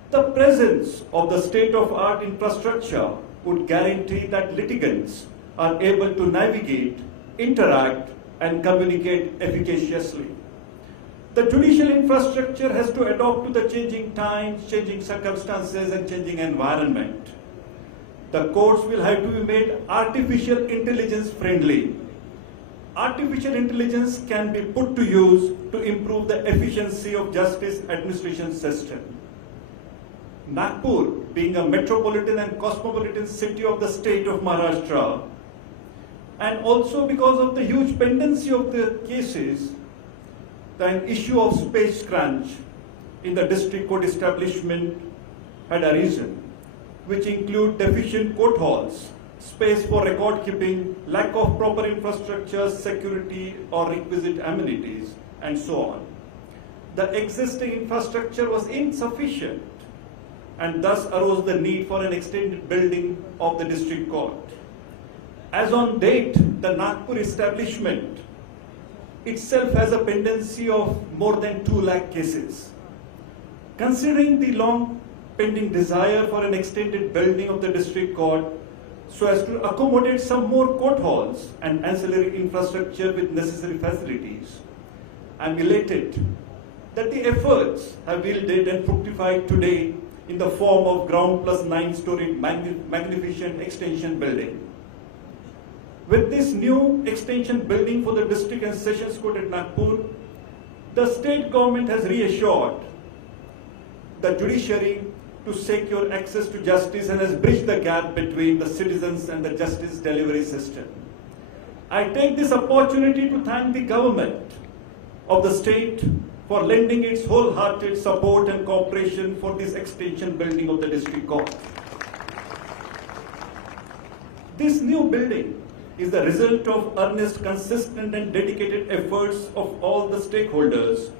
The presence of the state-of-art infrastructure would guarantee that litigants are able to navigate, interact, and communicate efficaciously. The judicial infrastructure has to adapt to the changing times, changing circumstances, and changing environment. The courts will have to be made artificial intelligence friendly. Artificial intelligence can be put to use to improve the efficiency of justice administration system. Nagpur, being a metropolitan and cosmopolitan city of the state of Maharashtra, and also because of the huge pendency of the cases, the issue of space crunch in the district court establishment had arisen, which include deficient court halls, space for record keeping, lack of proper infrastructure, security or requisite amenities, and so on. The existing infrastructure was insufficient, and thus arose the need for an extended building of the district court. As on date, the Nagpur establishment itself has a pendency of more than 2 lakh cases. Considering the long pending desire for an extended building of the district court so as to accommodate some more court halls and ancillary infrastructure with necessary facilities, I am elated that the efforts have yielded and fructified today in the form of ground plus 9-story magnificent extension building. With this new extension building for the district and sessions court at Nagpur, the state government has reassured the judiciary to secure access to justice and has bridged the gap between the citizens and the justice delivery system. I take this opportunity to thank the government of the state for lending its wholehearted support and cooperation for this extension building of the district court. This new building is the result of earnest, consistent and dedicated efforts of all the stakeholders,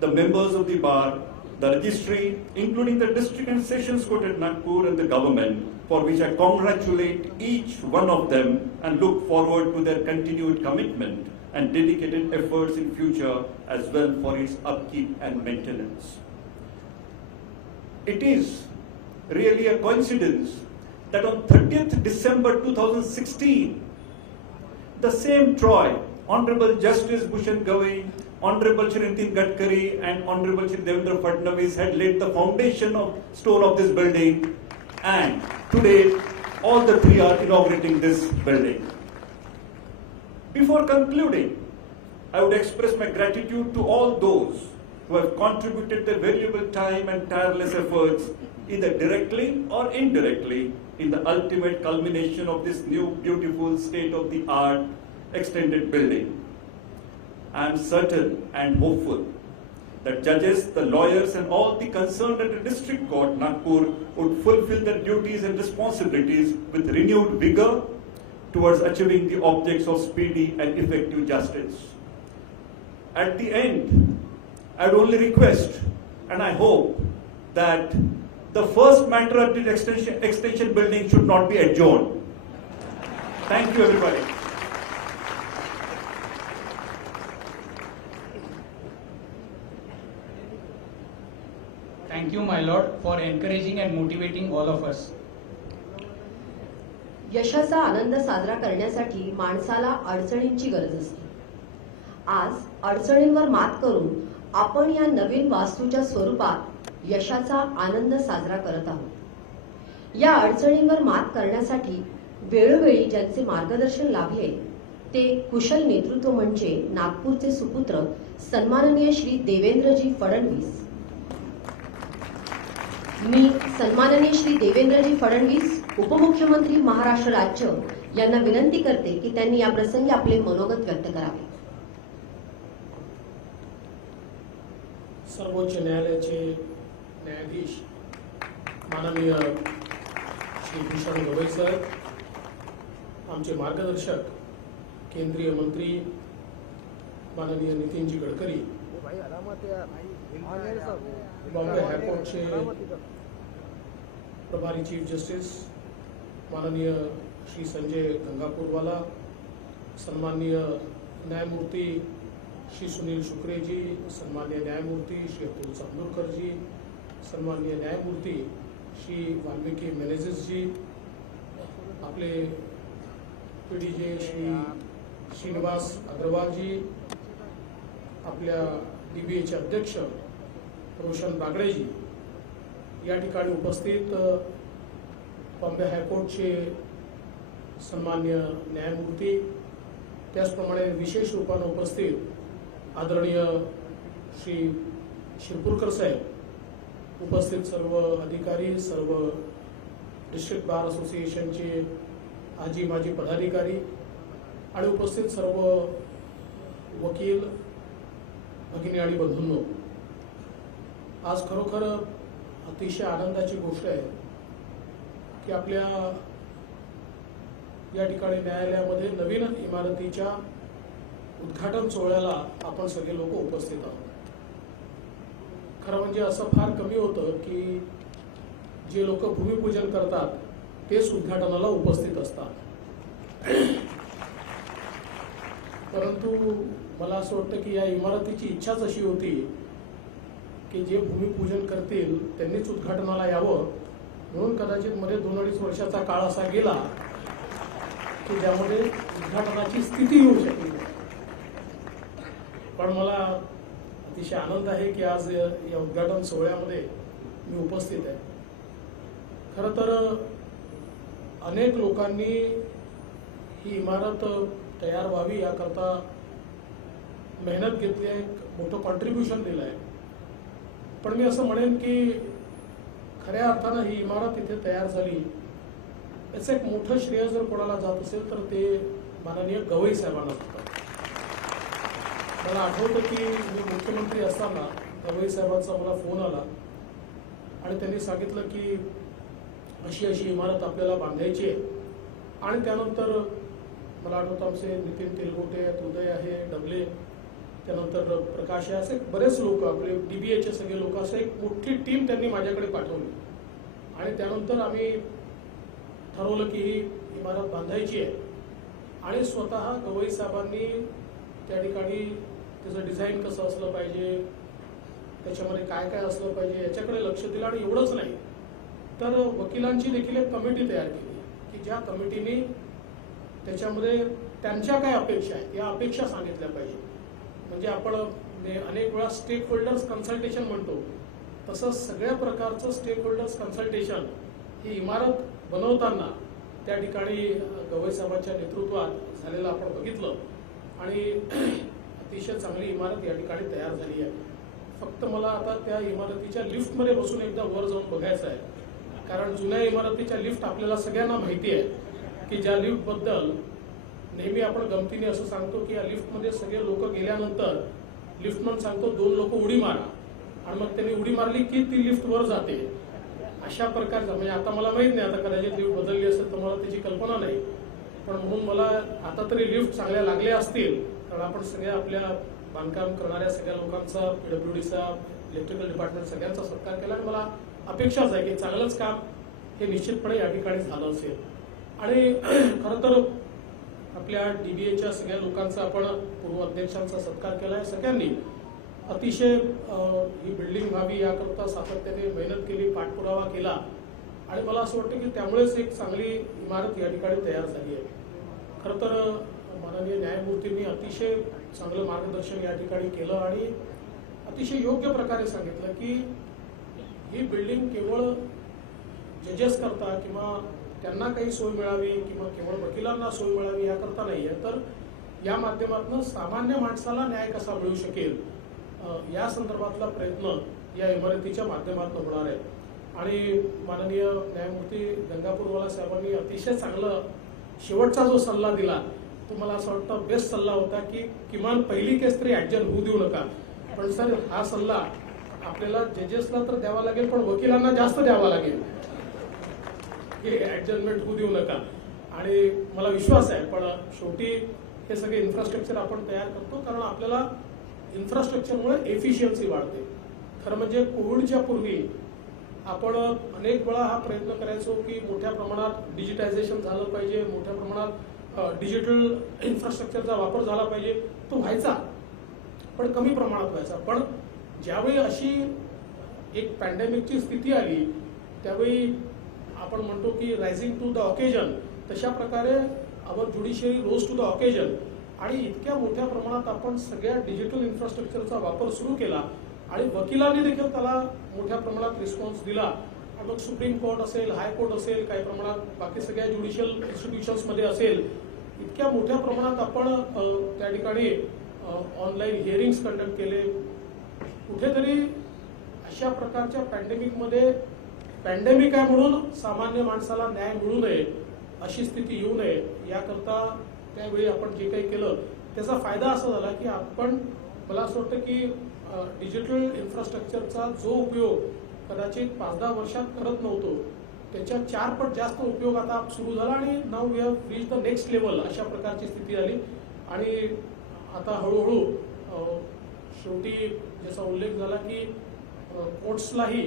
the members of the bar, the registry, including the district and sessions court at Nagpur and the government, for which I congratulate each one of them and look forward to their continued commitment and dedicated efforts in future as well for its upkeep and maintenance. It is really a coincidence that on 30th December 2016, the same Troy, Honorable Justice Bhushan Gavai, Honorable Shri Nitin Gadkari and Honorable Shri Devendra Fadnavis had laid the foundation of stone of this building, and today all the three are inaugurating this building. Before concluding, I would express my gratitude to all those who have contributed their valuable time and tireless efforts, either directly or indirectly, in the ultimate culmination of this new, beautiful, state-of-the-art extended building. I am certain and hopeful that judges, the lawyers, and all the concerned at the district court, Nagpur, would fulfill their duties and responsibilities with renewed vigor towards achieving the objects of speedy and effective justice. At the end, I would only request, and I hope, that the first matter at the extension building should not be adjourned. Thank you, everybody. Thank you, my lord, for encouraging and motivating all of us. यशाचा आनंद साजरा करण्यासाठी माणसाला अडचणींची गरज असते. आज अडचणींवर मात करून आपण या नवीन वास्तूच्या स्वरूपात यशाचा आनंद साजरा करत आहोत. या अडचणींवर मात करण्यासाठी वेळोवेळी ज्यांचे मार्गदर्शन लाभले ते कुशल नेतृत्व म्हणजे नागपूरचे सुपुत्र सन्माननीय श्री देवेंद्रजी फडणवीस. मी सन्माननीय श्री देवेंद्रजी फडणवीस उपमुख्यमंत्री महाराष्ट्र राज्य यांना विनंती करते की त्यांनी या प्रसंगी आपले मनोगत व्यक्त करावे. सर्वोच्च न्यायालयाचे न्यायाधीश माननीय श्री भूषण गवई सर, आमचे मार्गदर्शक केंद्रीय मंत्री माननीय नितीनजी गडकरी, बॉम्बे हायकोर्टचे प्रभारी चीफ जस्टिस माननीय श्री संजय गंगापूरवाला, सन्माननीय न्यायमूर्ती श्री सुनील शुक्रे जी, सन्माननीय न्यायमूर्ती श्री अब्दुल चांदूरकर जी, सन्माननीय न्यायमूर्ती श्री वाल्मिकी मेनेजेस जी, आपले पीडीजे श्री श्रीनिवास अग्रवाल जी, आपल्या डीबीएचे अध्यक्ष रोशन बागडे जी, या ठिकाणी उपस्थित बॉम्बे हायकोर्टचे सन्मान्य न्यायमूर्ती, त्याचप्रमाणे विशेष रूपाने उपस्थित आदरणीय श्री शिरपूरकर साहेब, उपस्थित सर्व अधिकारी, सर्व डिस्ट्रिक्ट बार असोसिएशनचे आजी माजी पदाधिकारी आणि उपस्थित सर्व वकील भगिनी आणि बंधूंनो, आज खरोखर अतिशय आनंदाची गोष्ट आहे की आपल्या या ठिकाणी न्यायालयामध्ये नवीन इमारतीच्या उद्घाटन सोहळ्याला आपण सगळे लोक उपस्थित आहोत. खरं म्हणजे असं फार कमी होतं की जे लोक भूमिपूजन करतात तेच उद्घाटनाला उपस्थित असतात. परंतु मला असं वाटतं की या इमारतीची इच्छाच अशी होती की जे भूमिपूजन करतील त्यांनीच उद्घाटनाला यावं, म्हणून कदाचित मध्ये 2-2.5 वर्षाचा काळ असा गेला की ज्यामध्ये उद्घाटनाची स्थिती होऊ शकली. पण मला अतिशय आनंद आहे की आज या उद्घाटन सोहळ्यामध्ये मी उपस्थित आहे. खरं तर अनेक लोकांनी ही इमारत तयार व्हावी याकरता मेहनत घेतली आहे, मोठं कॉन्ट्रीब्युशन दिलं आहे. पण मी असं म्हणेन की खऱ्या अर्थानं ही इमारत इथे तयार झाली याचं एक मोठं श्रेय जर कोणाला जात असेल तर ते माननीय गवई साहेबांना होतं. मला आठवतं की मी मुख्यमंत्री असताना गवई साहेबांचा मला फोन आला आणि त्यांनी सांगितलं की अशी अशी इमारत आपल्याला बांधायची आहे. आणि त्यानंतर मला आठवतं आमचे नितीन तेलगोटे आहेत, उदय आहे, डबले, त्यानंतर प्रकाश आहे, असे बरेच लोक, आपले डीबीएचे सगळे लोक, असं एक मोठी टीम त्यांनी माझ्याकडे पाठवली. आणि त्यानंतर आम्ही ठरवलं की ही इमारत बांधायची आहे. आणि स्वतः गवई साहेबांनी त्या ठिकाणी त्याचं डिझाईन कसं असलं पाहिजे, त्याच्यामध्ये काय काय असलं पाहिजे याच्याकडे लक्ष दिलं. आणि एवढंच नाही तर वकिलांची देखील एक कमिटी तयार केली की ज्या कमिटीने त्याच्यामध्ये त्यांच्या काय अपेक्षा आहेत या अपेक्षा सांगितल्या पाहिजे. म्हणजे आपण अनेक वेळा स्टेक होल्डर्स कन्सल्टेशन म्हणतो, तसं सगळ्या प्रकारचं स्टेक होल्डर्स कन्सल्टेशन ही इमारत बनवताना त्या ठिकाणी गवई साहेबांच्या नेतृत्वात झालेलं आपण बघितलं. आणि अतिशय चांगली इमारत या ठिकाणी तयार झाली आहे. फक्त मला आता त्या इमारतीच्या लिफ्टमध्ये बसून एकदा वर जाऊन बघायचं आहे, कारण जुन्या इमारतीच्या लिफ्ट आपल्याला सगळ्यांना माहिती आहे की ज्या लिफ्टबद्दल नेहमी आपण गमतीने असं सांगतो की या लिफ्टमध्ये सगळे लोक गेल्यानंतर लिफ्टमन सांगतो 2 लोक उडी मारा, आणि मग त्यांनी उडी मारली की ती लिफ्ट वर जाते. अशा प्रकारचा, म्हणजे आता मला माहित नाही, आता कदाचित लिफ्ट बदलली असेल तर मला त्याची कल्पना नाही. पण म्हणून मला आता तरी लिफ्ट चांगल्या लागल्या असतील, कारण आपण सगळ्या आपल्या बांधकाम करणाऱ्या सगळ्या लोकांचा, पीडब्ल्यूडीचा, इलेक्ट्रिकल डिपार्टमेंट सगळ्यांचा सत्कार केला. आणि मला अपेक्षाच आहे की चांगलंच काम हे निश्चितपणे या ठिकाणी झालं असेल. आणि खरं तर आपल्या डीबीएच्या सगळ्या लोकांचा, आपण पूर्व अध्यक्षांचा सत्कार केला आहे. सगळ्यांनी अतिशय ही बिल्डिंग व्हावी याकरता सातत्याने मेहनत केली, पाठपुरावा केला. आणि मला असं वाटतं की त्यामुळेच एक चांगली इमारत या ठिकाणी तयार झाली आहे. खरं तर माननीय न्यायमूर्तींनी अतिशय चांगलं मार्गदर्शन या ठिकाणी केलं आणि अतिशय योग्य प्रकारे सांगितलं की ही बिल्डिंग केवळ जजेस करता किंवा त्यांना काही सोय मिळावी किंवा केवळ वकिलांना सोय मिळावी याकरता नाही आहे, तर या माध्यमातून सामान्य माणसाला न्याय कसा मिळू शकेल या संदर्भातला प्रयत्न या इमारतीच्या माध्यमातून होणार आहे. आणि माननीय न्यायमूर्ती गंगापूरवाला साहेबांनी अतिशय चांगलं शेवटचा जो सल्ला दिला तो मला असं वाटतं बेस्ट सल्ला होता की किमान पहिली केस तरी ऍडजस्ट होऊ देऊ नका. पण सर हा सल्ला आपल्याला जजेसला तर द्यावा लागेल, पण वकिलांना जास्त द्यावा लागेल. हे ऍडजस्टमेंट होऊ देऊ नका. आणि मला विश्वास आहे, पण शेवटी हे सगळे इन्फ्रास्ट्रक्चर आपण तयार करतो कारण आपल्याला इन्फ्रास्ट्रक्चरमुळे एफिशियन्सी वाढते. खरं म्हणजे कोविडच्या पूर्वी आपण अनेक वेळा हा प्रयत्न करायचो की मोठ्या प्रमाणात डिजिटायझेशन झालं पाहिजे, मोठ्या प्रमाणात डिजिटल इन्फ्रास्ट्रक्चरचा वापर झाला पाहिजे. तो व्हायचा, पण कमी प्रमाणात व्हायचा. पण ज्यावेळी अशी एक पॅन्डेमिकची स्थिती आली त्यावेळी आपण म्हणतो की रायझिंग टू द ऑकेजन, तशा प्रकारे our judiciary rose to the occasion. आणि इतक्या मोठ्या प्रमाणात आपण सगळ्या डिजिटल इन्फ्रास्ट्रक्चरचा वापर सुरू केला आणि वकिलांनी देखील त्याला मोठ्या प्रमाणात रिस्पॉन्स दिला. आणि मग सुप्रीम कोर्ट असेल, हायकोर्ट असेल, काही प्रमाणात बाकी सगळ्या ज्युडिशियल इन्स्टिट्यूशन्समध्ये असेल, इतक्या मोठ्या प्रमाणात आपण त्या ठिकाणी ऑनलाईन हिअरिंग्स कंडक्ट केले. कुठेतरी अशा प्रकारच्या पॅन्डेमिकमध्ये पॅन्डेमिक आहे म्हणून सामान्य माणसाला न्याय मिळू नये, अशी स्थिती येऊ नये, याकरता त्यावेळी आपण जे काही केलं त्याचा फायदा असा झाला की आपण, मला असं वाटतं की डिजिटल इन्फ्रास्ट्रक्चरचा जो उपयोग कदाचित 5-10 वर्षात करत नव्हतो त्याच्या 4 पट जास्त उपयोग आता सुरू झाला. आणि now we have reach the next level, अशा प्रकारची स्थिती आली. आणि आता हळूहळू शेवटी ज्याचा उल्लेख झाला की कोर्ट्सलाही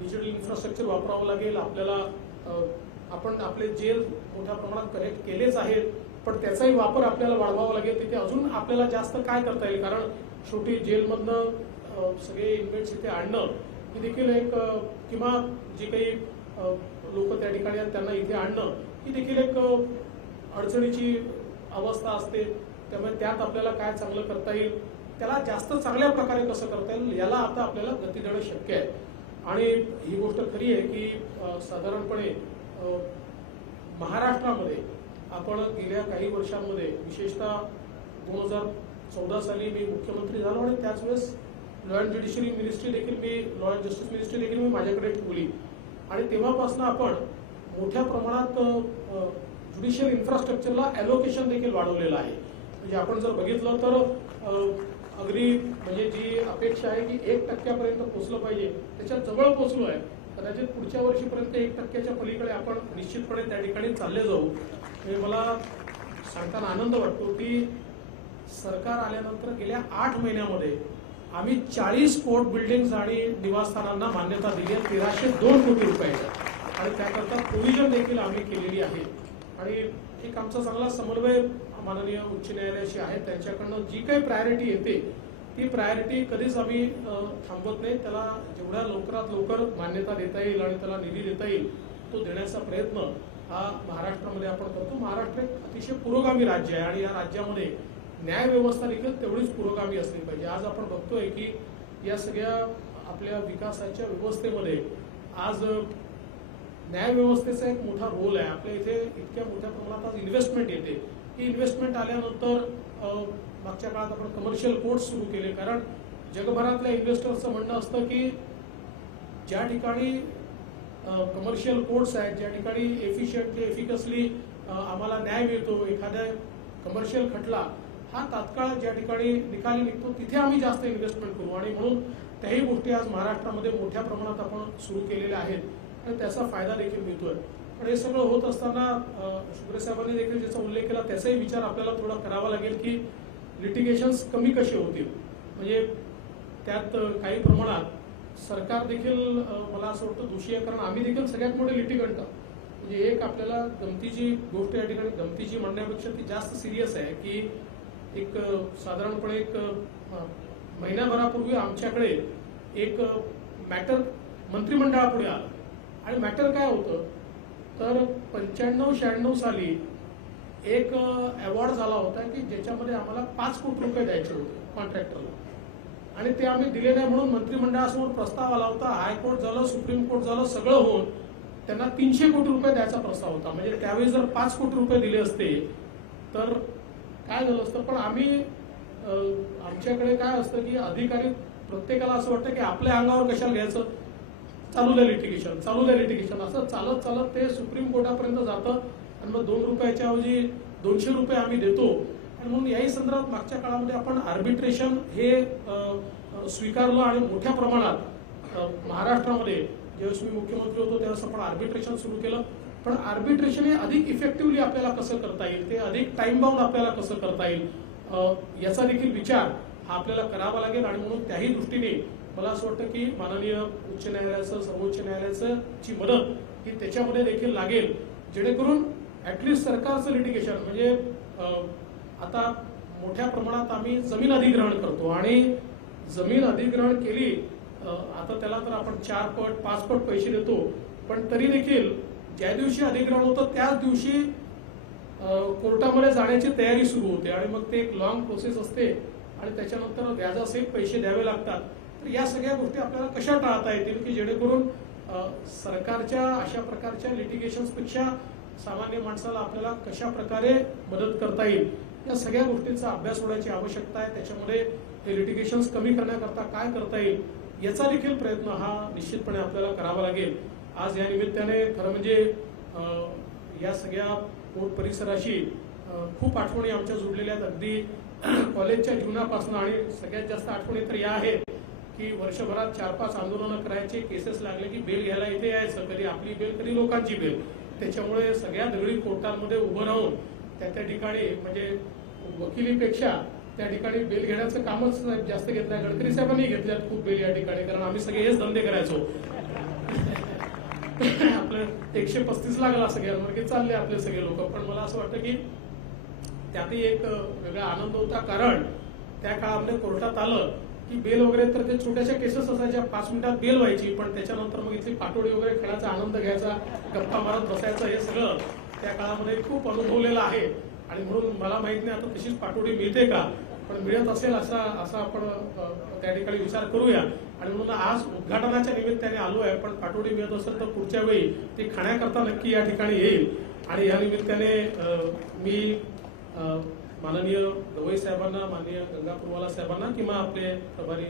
डिजिटल इन्फ्रास्ट्रक्चर वापरावं लागेल. आपल्याला आपण आपले जेल मोठ्या प्रमाणात कनेक्ट केलेच आहेत, पण त्याचाही वापर आपल्याला वाढवावा लागेल. तिथे अजून आपल्याला जास्त काय करता येईल, कारण शेवटी जेलमधनं सगळे इन्मेट्स इथे आणणं ही देखील एक, किंवा जे काही लोक त्या ठिकाणी आहेत त्यांना इथे आणणं ही देखील एक अडचणीची अवस्था असते. त्यामुळे त्यात आपल्याला काय चांगलं करता येईल, त्याला जास्त चांगल्या प्रकारे कसं करता येईल, याला आता आपल्याला गती देणं शक्य आहे. आणि ही गोष्ट खरी आहे की साधारणपणे महाराष्ट्रामध्ये आपण गेल्या काही वर्षांमध्ये, विशेषतः 2014 साली मी मुख्यमंत्री झालो आणि त्याच वेळेस लॉ अँड ज्युडिशरी मिनिस्ट्री देखील लॉ अँड जस्टिस मिनिस्ट्री देखील मी माझ्याकडे ठेवली. आणि तेव्हापासून आपण मोठ्या प्रमाणात ज्युडिशियल इन्फ्रास्ट्रक्चरला ॲलोकेशन देखील वाढवलेलं आहे. म्हणजे आपण जर बघितलं तर अगदी म्हणजे जी अपेक्षा आहे की 1% पोहोचलं पाहिजे त्याच्यात जवळ पोहोचलो आहे. कदाचित पुढच्या वर्षीपर्यंत 1% पलीकडे आपण निश्चितपणे त्या ठिकाणी चालले जाऊ. म्हणजे मला सांगताना आनंद वाटतो की सरकार आल्यानंतर गेल्या 8 महिन्यामध्ये आम्ही 40 कोर्ट बिल्डिंग्स आणि निवासस्थानांना मान्यता दिली आहे 1302 कोटी रुपयाच्या. आणि त्याकरता प्रोव्हिजन देखील आम्ही केलेली आहे. आणि एक आमचा चांगला समन्वय माननीय उच्च न्यायालयाशी आहे. त्यांच्याकडनं जी काही प्रायोरिटी येते ती प्रायोरिटी कधीच आम्ही थांबवत नाही. त्याला जेवढ्या लवकरात लवकर मान्यता देता येईल आणि त्याला निधी देता येईल तो देण्याचा प्रयत्न हा महाराष्ट्रामध्ये आपण करतो. महाराष्ट्र एक अतिशय पुरोगामी राज्य आहे आणि या राज्यामध्ये न्याय व्यवस्था देखील तेवढीच पुरोगामी असली पाहिजे. आज आपण बघतोय की या सगळ्या आपल्या विकासाच्या व्यवस्थेमध्ये आज न्याय व्यवस्थेचा एक मोठा रोल आहे. आपल्या इथे इतक्या मोठ्या प्रमाणात आज इन्व्हेस्टमेंट येते. ही इन्व्हेस्टमेंट आल्यानंतर मागच्या काळात आपण कमर्शियल कोर्ट सुरू केले, कारण जगभरातल्या इन्व्हेस्टर्सचं म्हणणं असतं की ज्या ठिकाणी कमर्शियल कोर्ट्स आहेत, ज्या ठिकाणी एफिशियंटली एफिकसली आम्हाला न्याय मिळतो, एखाद्या कमर्शियल खटला हा तात्काळ ज्या ठिकाणी निकाली निघतो तिथे आम्ही जास्त इन्व्हेस्टमेंट करू. आणि म्हणून त्याही गोष्टी आज महाराष्ट्रामध्ये मोठ्या प्रमाणात आपण सुरू केलेल्या आहेत आणि त्याचा फायदा देखील मिळतोय. पण हे सगळं होत असताना शुक्रे साहेबांनी देखील ज्याचा उल्लेख केला त्याचाही विचार आपल्याला थोडा करावा लागेल की लिटिगेशन्स कमी कसे होतील. म्हणजे त्यात काही प्रमाणात सरकार देखील मला असं वाटतं दोषी आहे, कारण आम्ही देखील सगळ्यात मोठे लिटिगंट. म्हणजे एक आपल्याला गमतीची गोष्ट या ठिकाणी, गमतीची म्हणण्यापेक्षा ती जास्त सिरियस आहे की एक साधारणपणे एक महिनाभरापूर्वी आमच्याकडे एक मॅटर मंत्रिमंडळापुढे आलं. आणि मॅटर काय होतं तर 95-96 साली एक अवॉर्ड झाला होता की ज्याच्यामध्ये आम्हाला 5 कोटी रुपये द्यायचे होते कॉन्ट्रॅक्टरला, आणि ते आम्ही दिले नाही म्हणून मंत्रिमंडळासमोर प्रस्ताव आला होता. हायकोर्ट झालं, सुप्रीम कोर्ट झालं, सगळं होऊन त्यांना 300 कोटी रुपये द्यायचा प्रस्ताव होता. म्हणजे त्यावेळी जर 5 कोटी रुपये दिले असते तर काय झालं असतं. पण आम्ही आमच्याकडे काय असतं की अधिकारी प्रत्येकाला असं वाटतं की आपल्या अंगावर कशाला घ्यायचं, चालू द्या लिटिगेशन असं चालत ते सुप्रीम कोर्टापर्यंत जातं. आणि मग 2 रुपयाच्या ऐवजी 200 रुपये आम्ही देतो आणि म्हणून याही संदर्भात मागच्या काळामध्ये आपण आर्बिट्रेशन हे स्वीकारलं आणि मोठ्या प्रमाणात महाराष्ट्रामध्ये ज्यावेळेस मी मुख्यमंत्री होतो त्यावेळेस आपण आर्बिट्रेशन सुरू केलं. पण आर्बिट्रेशन हे अधिक इफेक्टिव्हली आपल्याला कसं करता येईल, ते अधिक टाइम बाउंड आपल्याला कसं करता येईल, याचा देखील विचार हा आपल्याला करावा लागेल. आणि म्हणून त्याही दृष्टीने मला असं वाटतं की माननीय उच्च न्यायालयाचं, सर्वोच्च न्यायालयाचं ची मदत ही त्याच्यामध्ये देखील लागेल, जेणेकरून ऍटलिस्ट सरकारचं लिटिगेशन म्हणजे आता मोठ्या प्रमाणात आम्ही जमीन अधिग्रहण करतो आणि जमीन अधिग्रहण केली आता त्याला तर आपण 4 पट 5 पट पैसे देतो, पण तरी देखील ज्या दिवशी अधिग्रहण होतं त्याच दिवशी कोर्टामध्ये जाण्याची तयारी सुरू होते आणि मग ते एक लॉंग प्रोसेस असते आणि त्याच्यानंतर व्याजासहित पैसे द्यावे लागतात. तर या सगळ्या गोष्टी आपल्याला कशा टाळता येतील की जेणेकरून सरकारच्या अशा प्रकारच्या लिटिगेशन्सपेक्षा सामान्य माणसाला आपल्याला कशा प्रकारे मदत करता येईल, या सगळ्या गोष्टींचा अभ्यास होण्याची आवश्यकता आहे. त्याच्यामध्ये हे लिटिगेशन्स कमी करण्याकरता काय करता येईल याचा देखील प्रयत्न हा निश्चितपणे आपल्याला करावा लागेल. आज या निमित्ताने खरं म्हणजे या सगळ्या कोर्ट परिसराशी खूप आठवणी आमच्या जुडलेल्या आहेत. अगदी कॉलेजच्या जीवनापासून आणि सगळ्यात जास्त आठवणी तर या आहेत की वर्षभरात 4-5 आंदोलनं करायचे, केसेस लागले की बेल घ्यायला इथे यायचं, कधी आपली बेल कधी लोकांची बेल. त्याच्यामुळे सगळ्या दगडी कोर्टांमध्ये उभं राहून त्या ठिकाणी म्हणजे वकिलीपेक्षा त्या ठिकाणी बेल घेण्याचं कामच जास्त घेत नाही. गडकरी साहेबांनी घेतल्यात खूप बेल या ठिकाणी, कारण आम्ही सगळे हेच धंदे करायचो. आपलं 135 लागला सगळ्यांना की चालले आपले सगळे लोक. पण मला असं वाटतं की त्यातही एक वेगळा आनंद होता, कारण त्या काळामध्ये कोर्टात आलं की बेल वगैरे तर ते छोट्याशा केसेस असायच्या, 5 मिनिटात बेल व्हायची, पण त्याच्यानंतर मग इथली पाटोडी वगैरे खेळायचा आनंद घ्यायचा, गप्पा मारत बसायचं, हे सगळं त्या काळामध्ये खूप अनुभवलेलं आहे. आणि म्हणून मला माहित नाही आता तशीच पाटोडी मिळते का, पण मिळत असेल असा आपण त्या ठिकाणी विचार करूया. आणि म्हणून आज उद्घाटनाच्या निमित्ताने आलो आहे, पण पाटोडी मिळत असेल तर पुढच्या वेळी ती खाण्याकरता नक्की या ठिकाणी येईल. आणि या निमित्ताने मी माननीय गवई साहेबांना, माननीय गंगापूरवाला साहेबांना किंवा आपले प्रभारी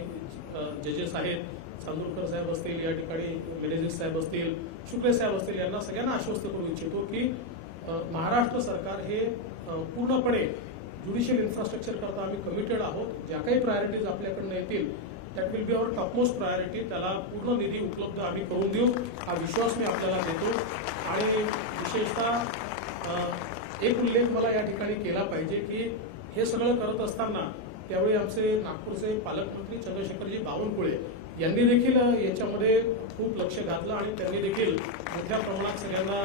जजेस आहेत, चांदूरकर साहेब असतील, या ठिकाणी मेडेजिस साहेब असतील, शुक्रे साहेब असतील, यांना सगळ्यांना आश्वस्त करू इच्छितो की महाराष्ट्र सरकार हे पूर्णपणे ज्युडिशियल इन्फ्रास्ट्रक्चर करता आम्ही कमिटेड आहोत. ज्या काही प्रायोरिटीज आपल्याकडनं येतील that will be our topmost priority. त्याला पूर्ण निधी उपलब्ध आम्ही करून देऊ, हा विश्वास मी आपल्याला देतो. आणि विशेषतः एक उल्लेख मला या ठिकाणी केला पाहिजे की हे सगळं करत असताना त्यावेळी आमचे नागपूरचे पालकमंत्री चंद्रशेखरजी बावनकुळे यांनी देखील याच्यामध्ये खूप लक्ष घातलं आणि त्यांनी देखील मोठ्या प्रमाणात सगळ्यांना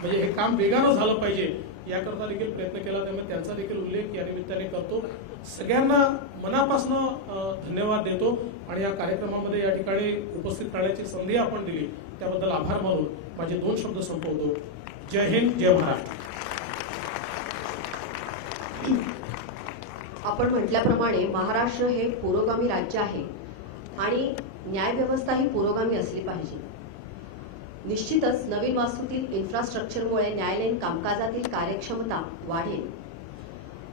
म्हणजे हे काम वेगानं झालं पाहिजे याकरता देखील प्रयत्न केला. त्यामुळे त्यांचा देखील उल्लेख या निमित्ताने करतो. सगळ्यांना मनापासून धन्यवाद देतो आणि या कार्यक्रमामध्ये या ठिकाणी उपस्थित राहण्याची संधी आपण दिली त्याबद्दल आभार मानून माझे 2 शब्द संपवतो. जय हिंद, जय महाराष्ट्र. आपण म्हटल्याप्रमाणे महाराष्ट्र हे पुरोगामी राज्य आहे आणि न्यायव्यवस्था ही पुरोगामी असली पाहिजे. निश्चितच नवीन वास्तूतील इन्फ्रास्ट्रक्चरमुळे न्यायालयीन कामकाजातील कार्यक्षमता वाढेल.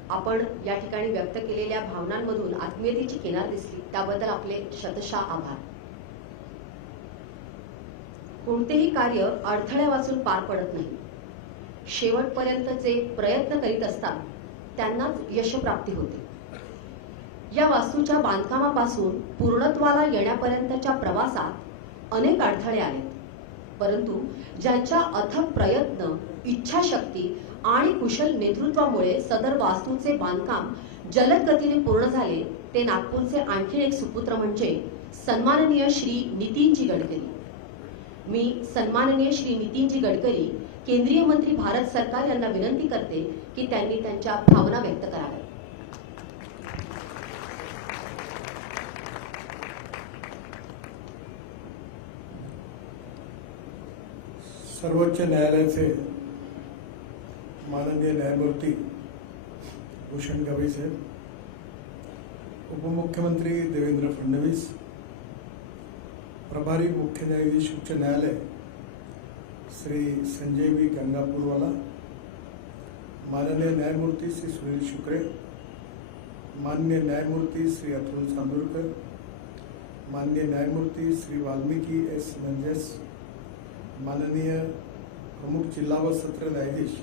आपण या ठिकाणी व्यक्त केलेल्या भावनांमधून आत्मीयतेची किनार दिसली, त्याबद्दल आपले शतशः आभार. कोणतेही कार्य अडथळ्या वाचून पार पडत नाही. शेवटपर्यंतचे प्रयत्न करीत असतात त्यांनाच यशप्राप्ती होते. या वास्तूच्या बांधकामापासून पूर्णत्वाला येण्यापर्यंतच्या प्रवासात अनेक अडथळे आले, परंतु ज्यांच्या अथक प्रयत्न, इच्छाशक्ती आणि कुशल नेतृत्वामुळे सदर वास्तूचे बांधकाम जलद गतीने पूर्ण झाले ते नागपूरचे आणखी एक सुपुत्र म्हणजे सन्माननीय श्री नितीनजी गडकरी. मी सन्माननीय श्री नितीनजी गडकरी, केंद्रीय मंत्री भारत सरकार यांना विनंती करते की त्यांनी त्यांच्या भावना व्यक्त कराव्या. सर्वोच्च न्यायालयाचे माननीय न्यायमूर्ती भूषण गवई साहेब, उपमुख्यमंत्री देवेंद्र फडणवीस, प्रभारी मुख्य न्यायाधीश उच्च न्यायालय श्री संजय वी गंगापूरवाला, माननीय न्यायमूर्ती श्री सुनील शुक्रे, माननीय न्यायमूर्ती श्री अतुल चांदूरकर, माननीय न्यायमूर्ती श्री वाल्मीकि एस मंजस, माननीय प्रमुख जिल्हा व सत्र न्यायाधीश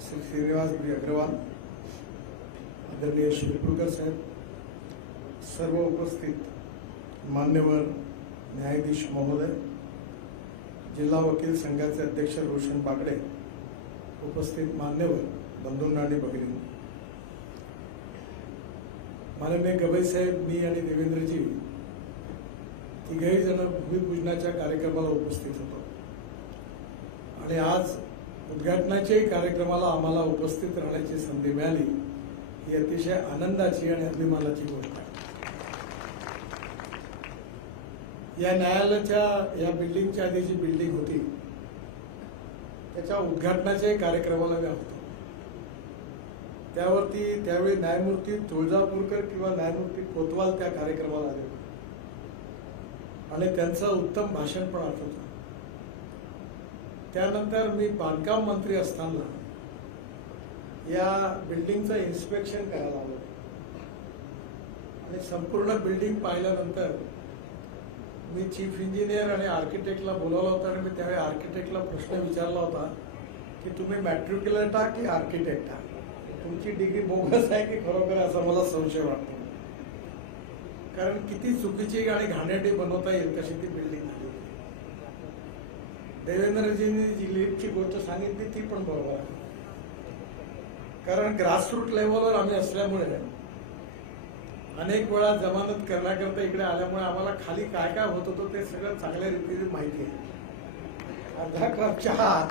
श्री श्रीनिवास बी अग्रवाल, आदरणीय शिरपूरकर साहेब, सर्व उपस्थित मान्यवर न्यायाधीश महोदय, जिल्हा वकील संघाचे अध्यक्ष रोशन बागडे, उपस्थित मान्यवर बंधूंना आणि भगिनी, माननीय गवई साहेब, मी आणि देवेंद्रजी तिघही जण भूमिपूजनाच्या कार्यक्रमाला उपस्थित होतो आणि आज उद्घाटनाच्याही कार्यक्रमाला आम्हाला उपस्थित राहण्याची संधी मिळाली ही अतिशय आनंदाची आणि अभिमानाची गोष्ट आहे. या न्यायालयाच्या या बिल्डिंगच्या आधी जी बिल्डिंग होती त्याच्या उद्घाटनाच्याही कार्यक्रमाला मी होतो. त्यावरती त्यावेळी न्यायमूर्ती तुळजापूरकर किंवा न्यायमूर्ती कोतवाल त्या कार्यक्रमाला आले आणि त्यांचं उत्तम भाषण पण आठवतं. त्यानंतर मी बांधकाम मंत्री असताना या बिल्डिंगचं इन्स्पेक्शन करायला आलो आणि संपूर्ण बिल्डिंग पाहिल्यानंतर मी चीफ इंजिनियर आणि आर्किटेक्टला बोलावलं होतं आणि मी त्यावेळी आर्किटेक्टला प्रश्न विचारला होता की तुम्ही मॅट्रिक्युलेट की आर्किटेक्ट आहात, तुमची डिग्री बोगस आहे की खरोखर, असा मला संशय वाटतो. कारण किती चुकीची आणि घाणेरडी बनवता येईल तशी ती बिल्डिंग झाली. देवेंद्रजींनी जी लिफ्टची गोष्ट सांगितली ती पण बरोबर आहे. कारण ग्रासरूट लेवलवर आम्ही असल्यामुळे अनेक वेळा जमानत करण्याकरता इकडे आल्यामुळे आम्हाला खाली काय काय होत होतं ते सगळं चांगल्या रीतीने माहिती आहे. अर्धा कप चहा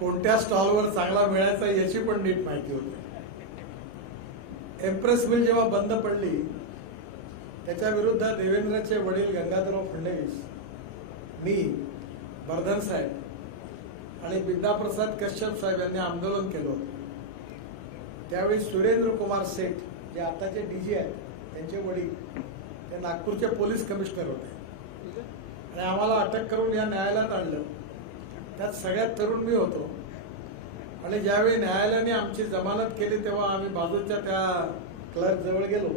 कोणत्या स्टॉलवर चांगला मिळायचा याची पण नीट माहिती होती. एम्प्रेस मिल जेव्हा बंद पडली त्याच्या विरुद्ध देवेंद्रचे वडील गंगाधरराव फडणवीस, मी, बर्धन साहेब आणि विद्याप्रसाद कश्यप साहेब यांनी आंदोलन केलं होतं. त्यावेळी सुरेंद्र कुमार सेठ जे आताचे डीजी आहेत त्यांचे वडील ते नागपूरचे पोलीस कमिशनर होते आणि आम्हाला अटक करून या न्यायालयात आणलं. त्यात सगळ्यात तरुण मी होतो आणि ज्यावेळी न्यायालयाने आमची जमानत केली तेव्हा आम्ही बाजूच्या त्या क्लर्क जवळ गेलो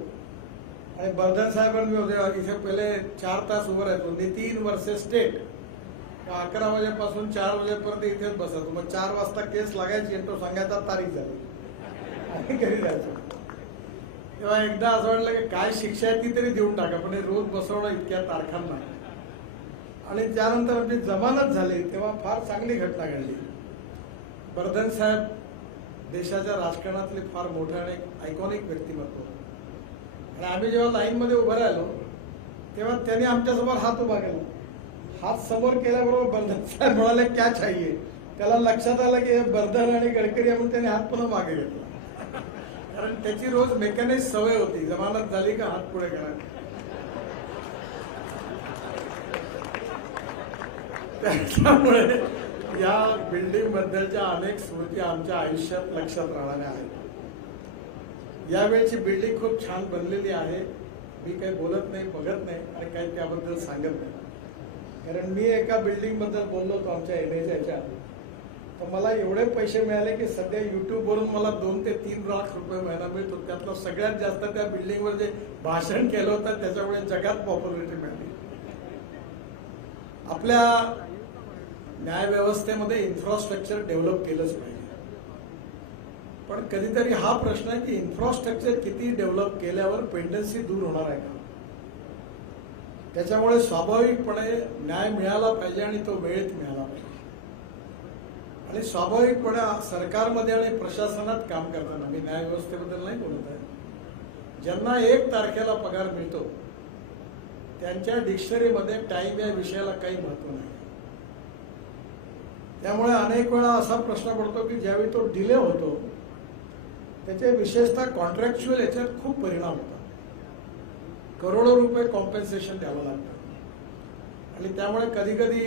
आणि बर्धन साहेबांनी होते इथे पहिले 4 तास उभं राहायचो. नितीन वर्सेस स्टेट, 11 वाजेपासून 4 वाजेपर्यंत इथेच बसायचो. मग 4 वाजता केस लागायची आणि तो सांगायचा तारीख झाली आणि घरी जायचो. तेव्हा एकदा असं वाटलं की काय शिक्षा आहे ती तरी देऊन टाका, पण रोज बसवणं इतक्या तारखांना. आणि त्यानंतर आमची जमानत झाली तेव्हा फार चांगली घटना घडली. बर्धन साहेब देशाच्या राजकारणातले फार मोठे आणि आयकॉनिक व्यक्तिमत्व आणि आम्ही जेव्हा लाईनमध्ये उभं राहिलो तेव्हा त्यांनी आमच्यासमोर हात उभा केला. हात समोर केल्याबरोबर बर्धन साहेब म्हणाले क्या चाहिए. त्याला लक्षात आलं की बर्धन आणि गडकरी म्हणून त्याने हात पुन्हा मागे घेतला. कारण त्याची रोज मेकॅनिक सवय होती, जमानत झाली का हात पुढे करायला. त्याच्यामुळे या बिल्डिंग बद्दलच्या अनेक स्मृती आमच्या आयुष्यात लक्षात राहणाऱ्या आहेत. यावेळची बिल्डिंग खूप छान बनलेली आहे. मी काही बोलत नाही, बघत नाही आणि काही त्याबद्दल सांगत नाही. कारण मी एका बिल्डिंग बद्दल बोललो होतो आमच्या NHच्या, तर मला एवढे पैसे मिळाले की सध्या युट्यूबवरून मला 2 ते 3 लाख रुपये महिना मिळतो. त्यातलं सगळ्यात जास्त त्या बिल्डिंगवर जे भाषण केलं होतं त्याच्यामुळे जगात पॉप्युलरिटी मिळाली. आपल्या न्यायव्यवस्थेमध्ये इन्फ्रास्ट्रक्चर डेव्हलप केलंच पाहिजे. पण कधीतरी हा प्रश्न आहे की इन्फ्रास्ट्रक्चर किती डेव्हलप केल्यावर पेंडन्सी दूर होणार आहे का. त्याच्यामुळे स्वाभाविकपणे न्याय मिळाला पाहिजे आणि तो वेळेत मिळाला पाहिजे. आणि स्वाभाविकपणे सरकारमध्ये आणि प्रशासनात काम करताना, मी न्यायव्यवस्थेबद्दल नाही बोलत आहे, ज्यांना 1 तारखेला पगार मिळतो त्यांच्या डिक्शनरीमध्ये टाइम या विषयाला काही महत्व नाही. त्यामुळे अनेक वेळा असा प्रश्न पडतो की ज्यावेळी तो डिले होतो त्याचे विशेषतः कॉन्ट्रॅक्च्युअल याच्यात खूप परिणाम होतात. करोडो रुपये कॉम्पेन्सेशन द्यावं लागतं आणि त्यामुळे कधी कधी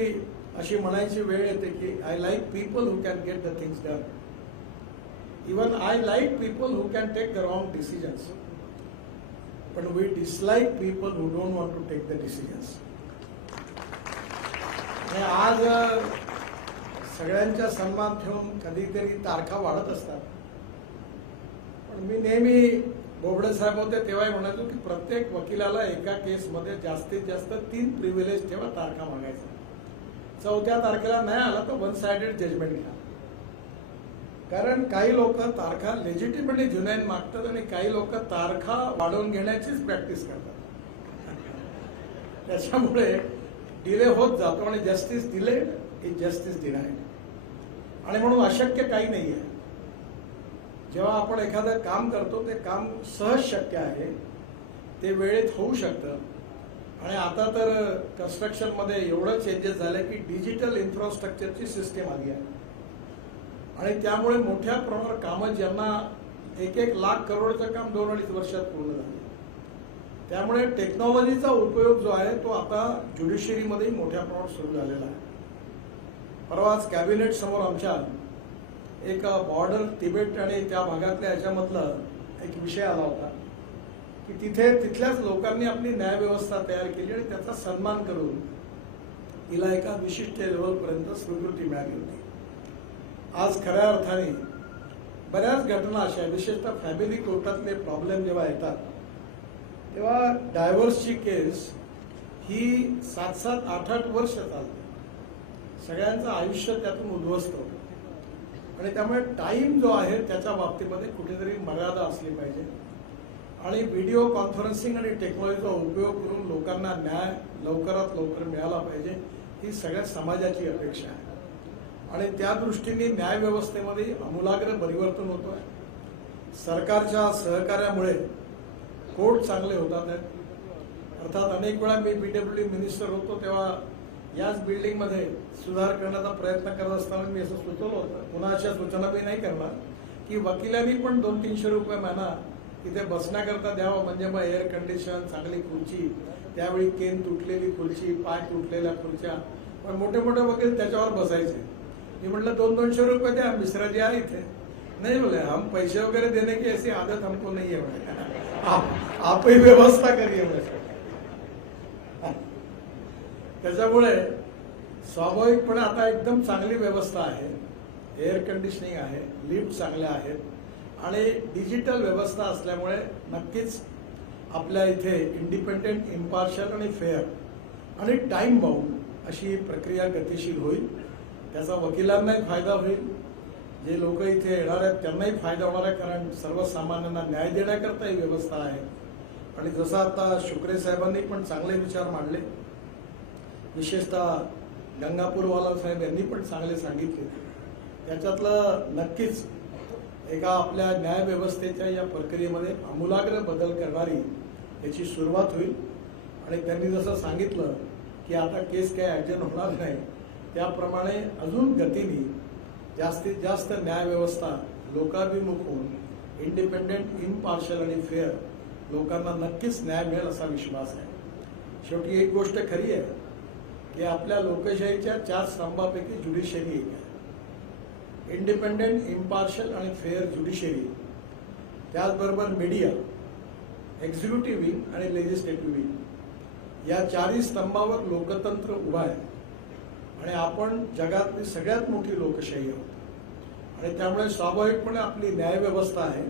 अशी म्हणायची वेळ येते की I like people who can get the things done. Even I like people who can take the wrong decisions, पण we dislike people who don't want to take the decisions. आज सगळ्यांचा सन्मान ठेवून कधीतरी तारखा वाढत असतात. पण मी नेहमी बोबडे साहेब होते तेव्हाही म्हणायचो की प्रत्येक वकिलाला एका केसमध्ये जास्तीत जास्त 3 प्रिव्हिलेज ठेवा तारखा मागायचा. 4थ्या तारखेला नाही आला तर 1 साइडेड जजमेंट घ्या. कारण काही लोक तारखा लेजिटिमेटली जुनैन मागतात आणि काही लोक तारखा वाढवून घेण्याचीच प्रॅक्टिस करतात. त्याच्यामुळे डिले होत जातो आणि justice delayed is justice denied. आणि म्हणून अशक्य काही नाही आहे. जेव्हा आपण एखादं काम करतो ते काम सहज शक्य आहे, ते वेळेत होऊ शकतं. आणि आता तर कन्स्ट्रक्शनमध्ये एवढं चेंजेस झाले की डिजिटल इन्फ्रास्ट्रक्चरची सिस्टीम आली आहे आणि त्यामुळे मोठ्या प्रमाणावर कामं ज्यांना 1-1 लाख करोडचं काम 2-2.5 वर्षात पूर्ण झाले. त्यामुळे टेक्नॉलॉजीचा उपयोग जो आहे तो आता ज्युडिशरीमध्ये मोठ्या प्रमाणात सुरू झालेला आहे. परवाच कॅबिनेट समोर आमच्या एक बॉर्डर तिबेट आणि त्या भागातल्या याच्यामधलं एक विषय आला होता की तिथे तिथल्याच लोकांनी आपली न्यायव्यवस्था तयार केली आणि त्याचा सन्मान करून तिला एका विशिष्ट लेवलपर्यंत स्वीकृती मिळाली होती. आज खऱ्या अर्थाने बऱ्याच घटना अशा विशेषतः फॅमिली कोर्टातले प्रॉब्लेम जेव्हा येतात तेव्हा डायव्हर्सची केस ही 7-7, 8-8 वर्ष चालते. सगळ्यांचं आयुष्य त्यातून उद्ध्वस्त होतं आणि त्यामुळे टाइम जो आहे त्याच्या बाबतीमध्ये कुठेतरी मर्यादा असली पाहिजे. आणि व्हिडिओ कॉन्फरन्सिंग आणि टेक्नॉलॉजीचा उपयोग करून लोकांना न्याय लवकरात लवकर मिळाला पाहिजे ही सगळ्या समाजाची अपेक्षा आहे. आणि त्या दृष्टीने न्यायव्यवस्थेमध्ये आमूलाग्र परिवर्तन होतो आहे. सरकारच्या सहकार्यामुळे कोर्ट चांगले होतात आहेत. अर्थात अनेक वेळा मी BWD मिनिस्टर होतो तेव्हा याच बिल्डिंगमध्ये सुधार करण्याचा प्रयत्न करत असताना मी असं सुचवलं होतं, पुन्हा अशा सूचना मी नाही करणार, की वकिलांनी पण 200-300 रुपये महिना तिथे बसण्याकरता द्यावं. म्हणजे मग एअर कंडिशन, चांगली खुर्ची, त्यावेळी केन तुटलेली खुर्ची, पाय तुटलेल्या खुर्च्या, पण मोठे मोठे वकील त्याच्यावर बसायचे. मी म्हटलं 200-200 रुपये द्या, मिश्रा जी आहे इथे. नाही बोले, हम पैसे वगैरे देने की ऐसी आदत हमको नहीं है, आप ही व्यवस्था करिए. त्याच्यामुळे स्वाभाविकपणे आता एकदम चांगली व्यवस्था आहे. एअर कंडिशनिंग आहे, लिफ्ट चांगल्या आहेत आणि डिजिटल व्यवस्था असल्यामुळे नक्कीच आपल्या इथे इंडिपेंडेंट, इम्पार्शियल आणि फेअर आणि टाइम बाउंड अशी प्रक्रिया गतिशील होईल. त्याचा वकिलांनाही फायदा होईल, जे लोक इथे येणार आहेत त्यांनाही फायदा होणार आहे, कारण सर्वसामान्यांना न्याय देण्याकरता ही व्यवस्था आहे. आणि जसं आता शुक्रे साहेबांनी पण चांगले विचार मांडले, विशेषतः गंगापूरवाला साहेब यांनी पण चांगले सांगितले, त्याच्यातलं नक्कीच एका आपल्या न्यायव्यवस्थेच्या या प्रक्रियेमध्ये आमूलाग्र बदल करणारी याची सुरुवात होईल. आणि त्यांनी जसं सांगितलं की आता केस काही ॲडजस्ट होणार नाही, त्याप्रमाणे अजून गतीने जास्तीत जास्त न्यायव्यवस्था लोकाभिमुख होऊन इंडिपेंडेंट, इम्पार्शियल आणि फेअर लोकांना नक्कीच न्याय मिळेल असा विश्वास आहे. शेवटी एक गोष्ट खरी आहे की आपल्या लोकशाहीच्या 4 स्तंभापैकी ज्युडिशरी एक आहे. इंडिपेंडेंट, इम्पार्शियल आणि फेअर ज्युडिशरी, त्याचबरोबर मीडिया, एक्झिक्युटिव्ह विंग आणि लेजिस्लेटिव्ह विंग, या 4ही स्तंभावर लोकतंत्र उभा आहे. आणि आपण जगातली सगळ्यात मोठी लोकशाही आहोत आणि त्यामुळे स्वाभाविकपणे आपली न्यायव्यवस्था आहे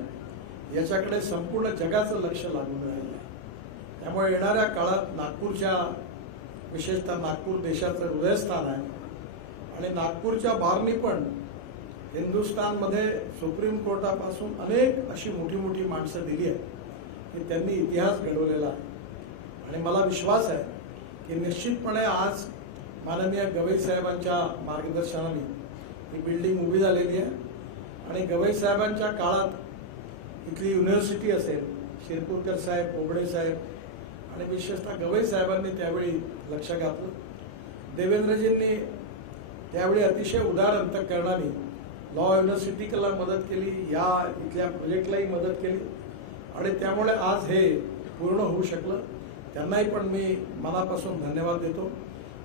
याच्याकडे संपूर्ण जगाचं लक्ष लागून राहिलं आहे. त्यामुळे येणाऱ्या काळात नागपूरच्या, विशेषतः नागपूर देशाचं हृदयस्थान आहे आणि नागपूरच्या बारनी पण हिंदुस्थानमध्ये सुप्रीम कोर्टापासून अनेक अशी मोठी मोठी माणसं दिली आहेत की त्यांनी इतिहास घडवलेला आहे. आणि मला विश्वास आहे की निश्चितपणे आज माननीय गवई साहेबांच्या मार्गदर्शनाने ही बिल्डिंग उभी झालेली आहे. आणि गवई साहेबांच्या काळात इथली युनिव्हर्सिटी असेल, शिरपूरकर साहेब, पोबडे साहेब आणि विशेषतः गवई साहेबांनी त्यावेळी लक्ष घातलं. देवेंद्रजींनी त्यावेळी अतिशय उदार अंतःकरणाने लॉ युनिव्हर्सिटीला मदत केली, या इथल्या प्रोजेक्टलाही मदत केली आणि त्यामुळे आज हे पूर्ण होऊ शकलं. त्यांनाही पण मी मनापासून धन्यवाद देतो.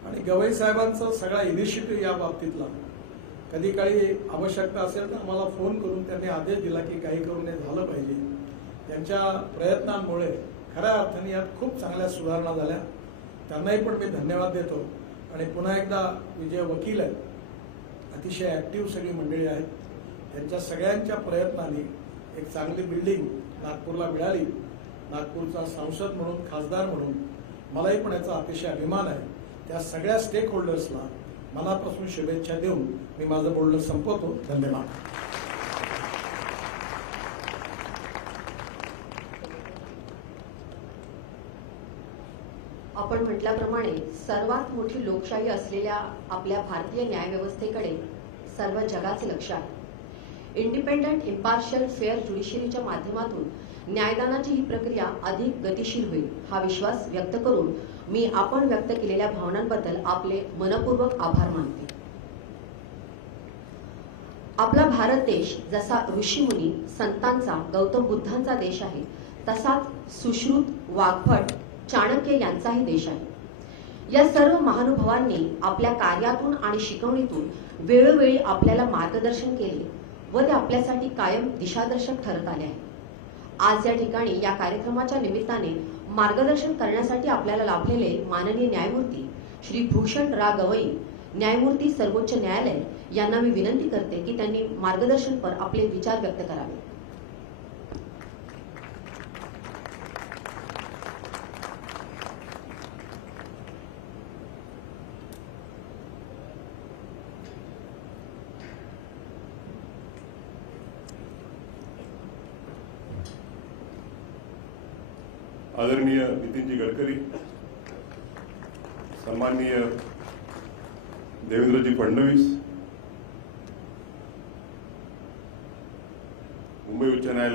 आणि गवई साहेबांचा सगळा इनिशिएटिव्ह या बाबतीतला कधी काही आवश्यकता असेल तर आम्हाला फोन करून त्यांनी आदेश दिला की काही करून हे झालं पाहिजे. त्यांच्या प्रयत्नांमुळे खऱ्या अर्थाने यात खूप चांगल्या सुधारणा झाल्या. त्यांनाही पण मी धन्यवाद देतो. आणि पुन्हा एकदा विजय वकील आहेत, अतिशय ॲक्टिव्ह सगळी मंडळी आहेत, त्यांच्या सगळ्यांच्या प्रयत्नांनी एक चांगली बिल्डिंग नागपूरला मिळाली. नागपूरचा सांसद म्हणून, खासदार म्हणून मलाही पण याचा अतिशय अभिमान आहे. त्या सगळ्या स्टेक होल्डर्सला मनापासून शुभेच्छा देऊन मी माझं बोलणं संपवतो. धन्यवाद. आपण म्हटल्याप्रमाणे सर्वात मोठी लोकशाही असलेल्या आपल्या भारतीय न्यायव्यवस्थेकडे सर्व जगाचे लक्ष आहे. इंडिपेंडंट, इम्पार्शियल, फेअर ज्युडिशरीच्या माध्यमातून न्यायदानाची ही प्रक्रिया अधिक गतिशील होईल हा विश्वास व्यक्त करून मी आपण व्यक्त केलेल्या भावनांबद्दल आपले मनपूर्वक आभार मानते. आपला भारत देश जसा ऋषीमुनी संतांचा, गौतम बुद्धांचा देश आहे, तसाच सुश्रुत, वाग्भट, चाणक्य यांचाही देश आहे. या सर्व महानुभावांनी आपल्या कार्यातून आणि शिकवणीतून वेळोवेळी आपल्याला मार्गदर्शन केले व ते आपल्यासाठी कायम दिशादर्शक ठरत आले आहे. आज या ठिकाणी या कार्यक्रमाच्या निमित्ताने मार्गदर्शन करण्यासाठी आपल्याला लाभलेले माननीय न्यायमूर्ती श्री भूषण रा गवई, न्यायमूर्ती सर्वोच्च न्यायालय यांना मी विनंती करते की त्यांनी मार्गदर्शनपर आपले विचार व्यक्त करावे. आदरणीय नितीनजी गडकरी, सन्माननीय देवेंद्रजी फडणवीस, मुंबई उच्च न्यायालय